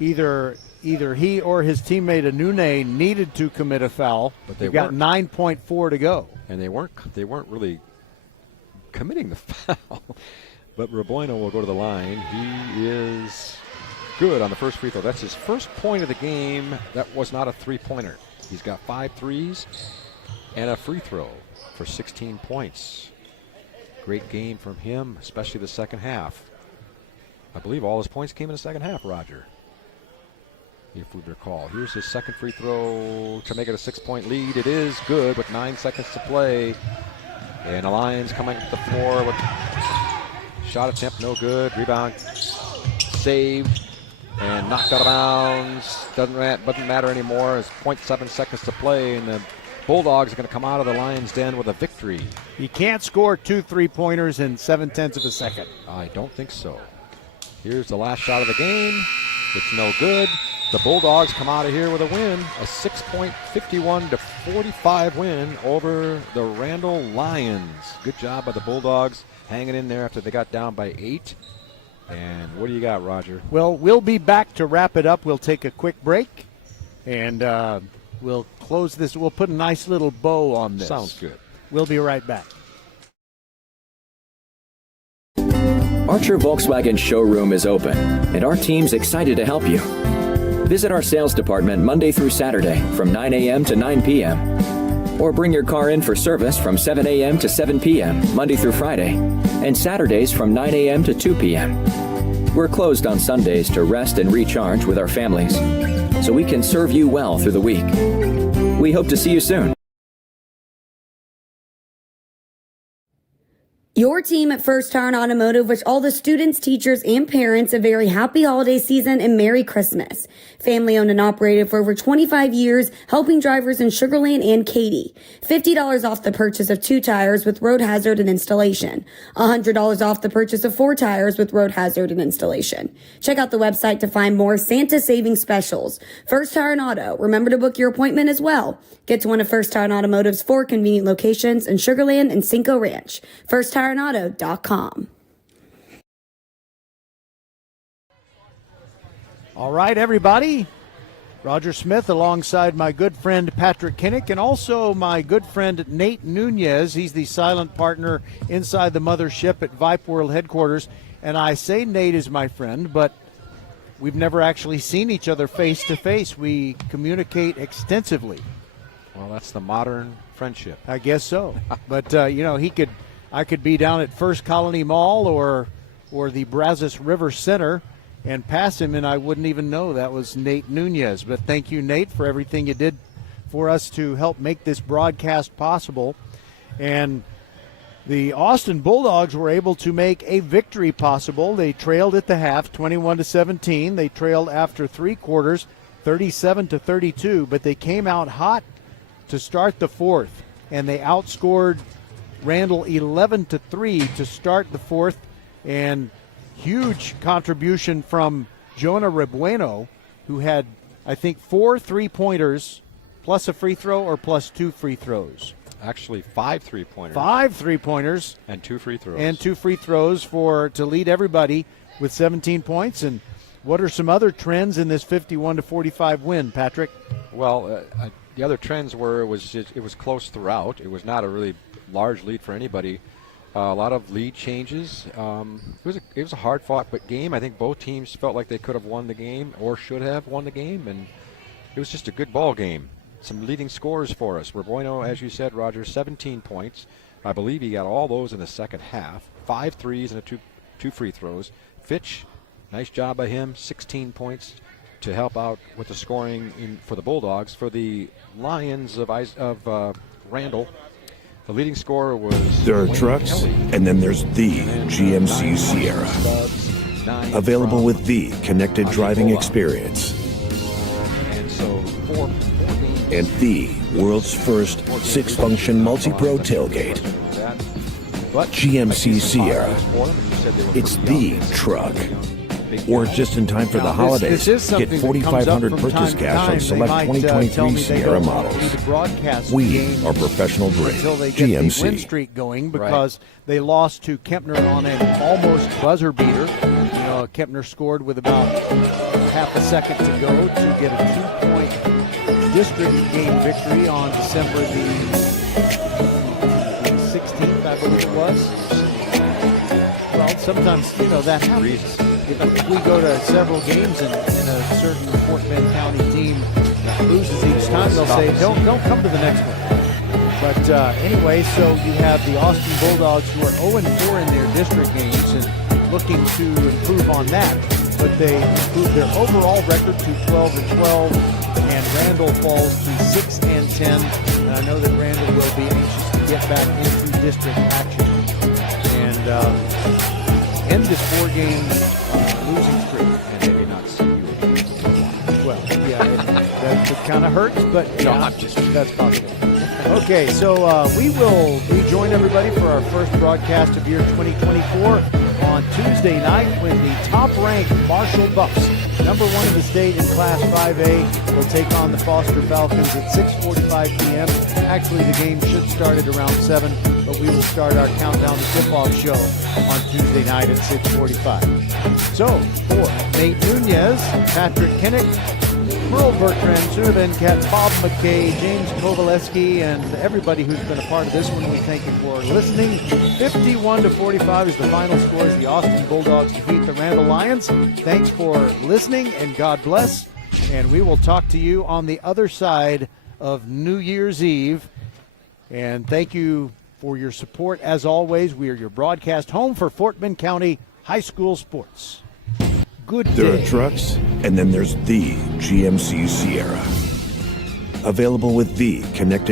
either he or his teammate Anune needed to commit a foul, but they got 9.4 to go, and they weren't really committing the foul. But Rabueno will go to the line. He is good on the first free throw. That's his first point of the game. That was not a 3-pointer. He's got 5 threes and a free throw for 16 points. Great game from him, especially the second half. I believe all his points came in the second half, Roger, if we recall. Here's his second free throw to make it a 6-point lead. It is good with 9 seconds to play. And the Lions coming up the floor with shot attempt, no good. Rebound saved and knocked out of bounds. Doesn't matter anymore. It's 0.7 seconds to play, and the Bulldogs are going to come out of the Lions' den with a victory. He can't score 2 3-pointers in 0.7 of a second. I don't think so. Here's the last shot of the game. It's no good. The Bulldogs come out of here with a win, a 6-point, 51-45 win over the Randle Lions. Good job by the Bulldogs hanging in there after they got down by 8. And what do you got, Roger? Well, we'll be back to wrap it up. We'll take a quick break, and we'll close this. We'll put a nice little bow on this. Sounds good. We'll be right back. Archer Volkswagen showroom is open, and our team's excited to help you. Visit our sales department Monday through Saturday from 9 a.m. to 9 p.m. Or bring your car in for service from 7 a.m. to 7 p.m. Monday through Friday, and Saturdays from 9 a.m. to 2 p.m. We're closed on Sundays to rest and recharge with our families, so we can serve you well through the week. We hope to see you soon. Your team at First Tire Automotive wish all the students, teachers, and parents a very happy holiday season and Merry Christmas. Family owned and operated for over 25 years, helping drivers in Sugar Land and Katy. $50 off the purchase of 2 tires with road hazard and installation. $100 off the purchase of 4 tires with road hazard and installation. Check out the website to find more Santa saving specials. First Tire and Auto. Remember to book your appointment as well. Get to one of First Tire Automotive's 4 convenient locations in Sugar Land and Cinco Ranch. FirstTireandAuto.com. All right, everybody. Roger Smith alongside my good friend Patrick Kinnick and also my good friend Nate Nunez. He's the silent partner inside the mothership at Vype World headquarters. And I say Nate is my friend, but we've never actually seen each other face to face. We communicate extensively. Well, that's the modern friendship. I guess so. But, I could be down at First Colony Mall or the Brazos River Center and pass him, and I wouldn't even know that was Nate Nunez. But thank you, Nate, for everything you did for us to help make this broadcast possible. And the Austin Bulldogs were able to make a victory possible. They trailed at the half, 21-17. They trailed after 3 quarters, 37-32. But they came out hot to start the fourth, and they outscored Randle 11-3 to start the fourth. And huge contribution from Jonah Rebueno, who had, I think, 4 3-pointers plus a free throw or plus 2 free throws. Actually, 5 3-pointers. 5 3-pointers. And 2 free throws. And 2 free throws to lead everybody with 17 points. And what are some other trends in this 51-45 win, Patrick? Well, the other trends were it was close throughout. It was not a really large lead for anybody. A lot of lead changes. It was a hard-fought game. I think both teams felt like they could have won the game or should have won the game, and it was just a good ball game. Some leading scores for us. Rebueno, as you said, Roger, 17 points. I believe he got all those in the second half. 5 threes and 2 free throws. Fitch, nice job by him, 16 points to help out with the scoring for the Bulldogs. For the Lions of Randle, the leading scorer was There are Wayne trucks, Kelly. and then there's the GMC Sierra. Available with the connected driving experience. And so 4 games. And the world's first 6-function multi-pro tailgate. GMC Sierra. It's the truck. Or just in time for the holidays, This is something get that comes up $4,500 from purchase time to cash time. on select They might, tell 2023 me they Sierra don't want models. to broadcast We games are professional grade. until they get the win GMC. streak going because they lost to Kempner on an almost buzzer beater. Kempner scored with about half a second to go to get a 2-point district game victory on December the 16th, I believe it was. Well, sometimes, that happens. If we go to several games and a certain Fort Bend County team loses each time, they'll say, don't come to the next one. But anyway, so you have the Austin Bulldogs who are 0-4 in their district games and looking to improve on that. But they improved their overall record to 12-12, and Randle falls to 6-10. And I know that Randle will be anxious to get back into district action and end this 4-game losing streak. And maybe not see you again. Well, yeah, it kind of hurts, but that's possible. Okay, so we will rejoin everybody for our first broadcast of year 2024 on Tuesday night when the top-ranked Marshall Buffs, number 1 in the state in Class 5A, will take on the Foster Falcons at 6:45 p.m. Actually, the game should start at around 7, but we will start our countdown to tip-off show on Tuesday night at 6:45. So, for Nate Nunez, Patrick Kinnick, Merle Bertrand, Suna Venkat, Bob McKay, James Kovaleski, and everybody who's been a part of this one, we thank you for listening. 51-45 is the final score as the Austin Bulldogs defeat the Randle Lions. Thanks for listening, and God bless. And we will talk to you on the other side of New Year's Eve. And thank you for your support. As always, we are your broadcast home for Fort Bend County High School sports. Good day. There are trucks, and then there's the GMC Sierra. Available with the connected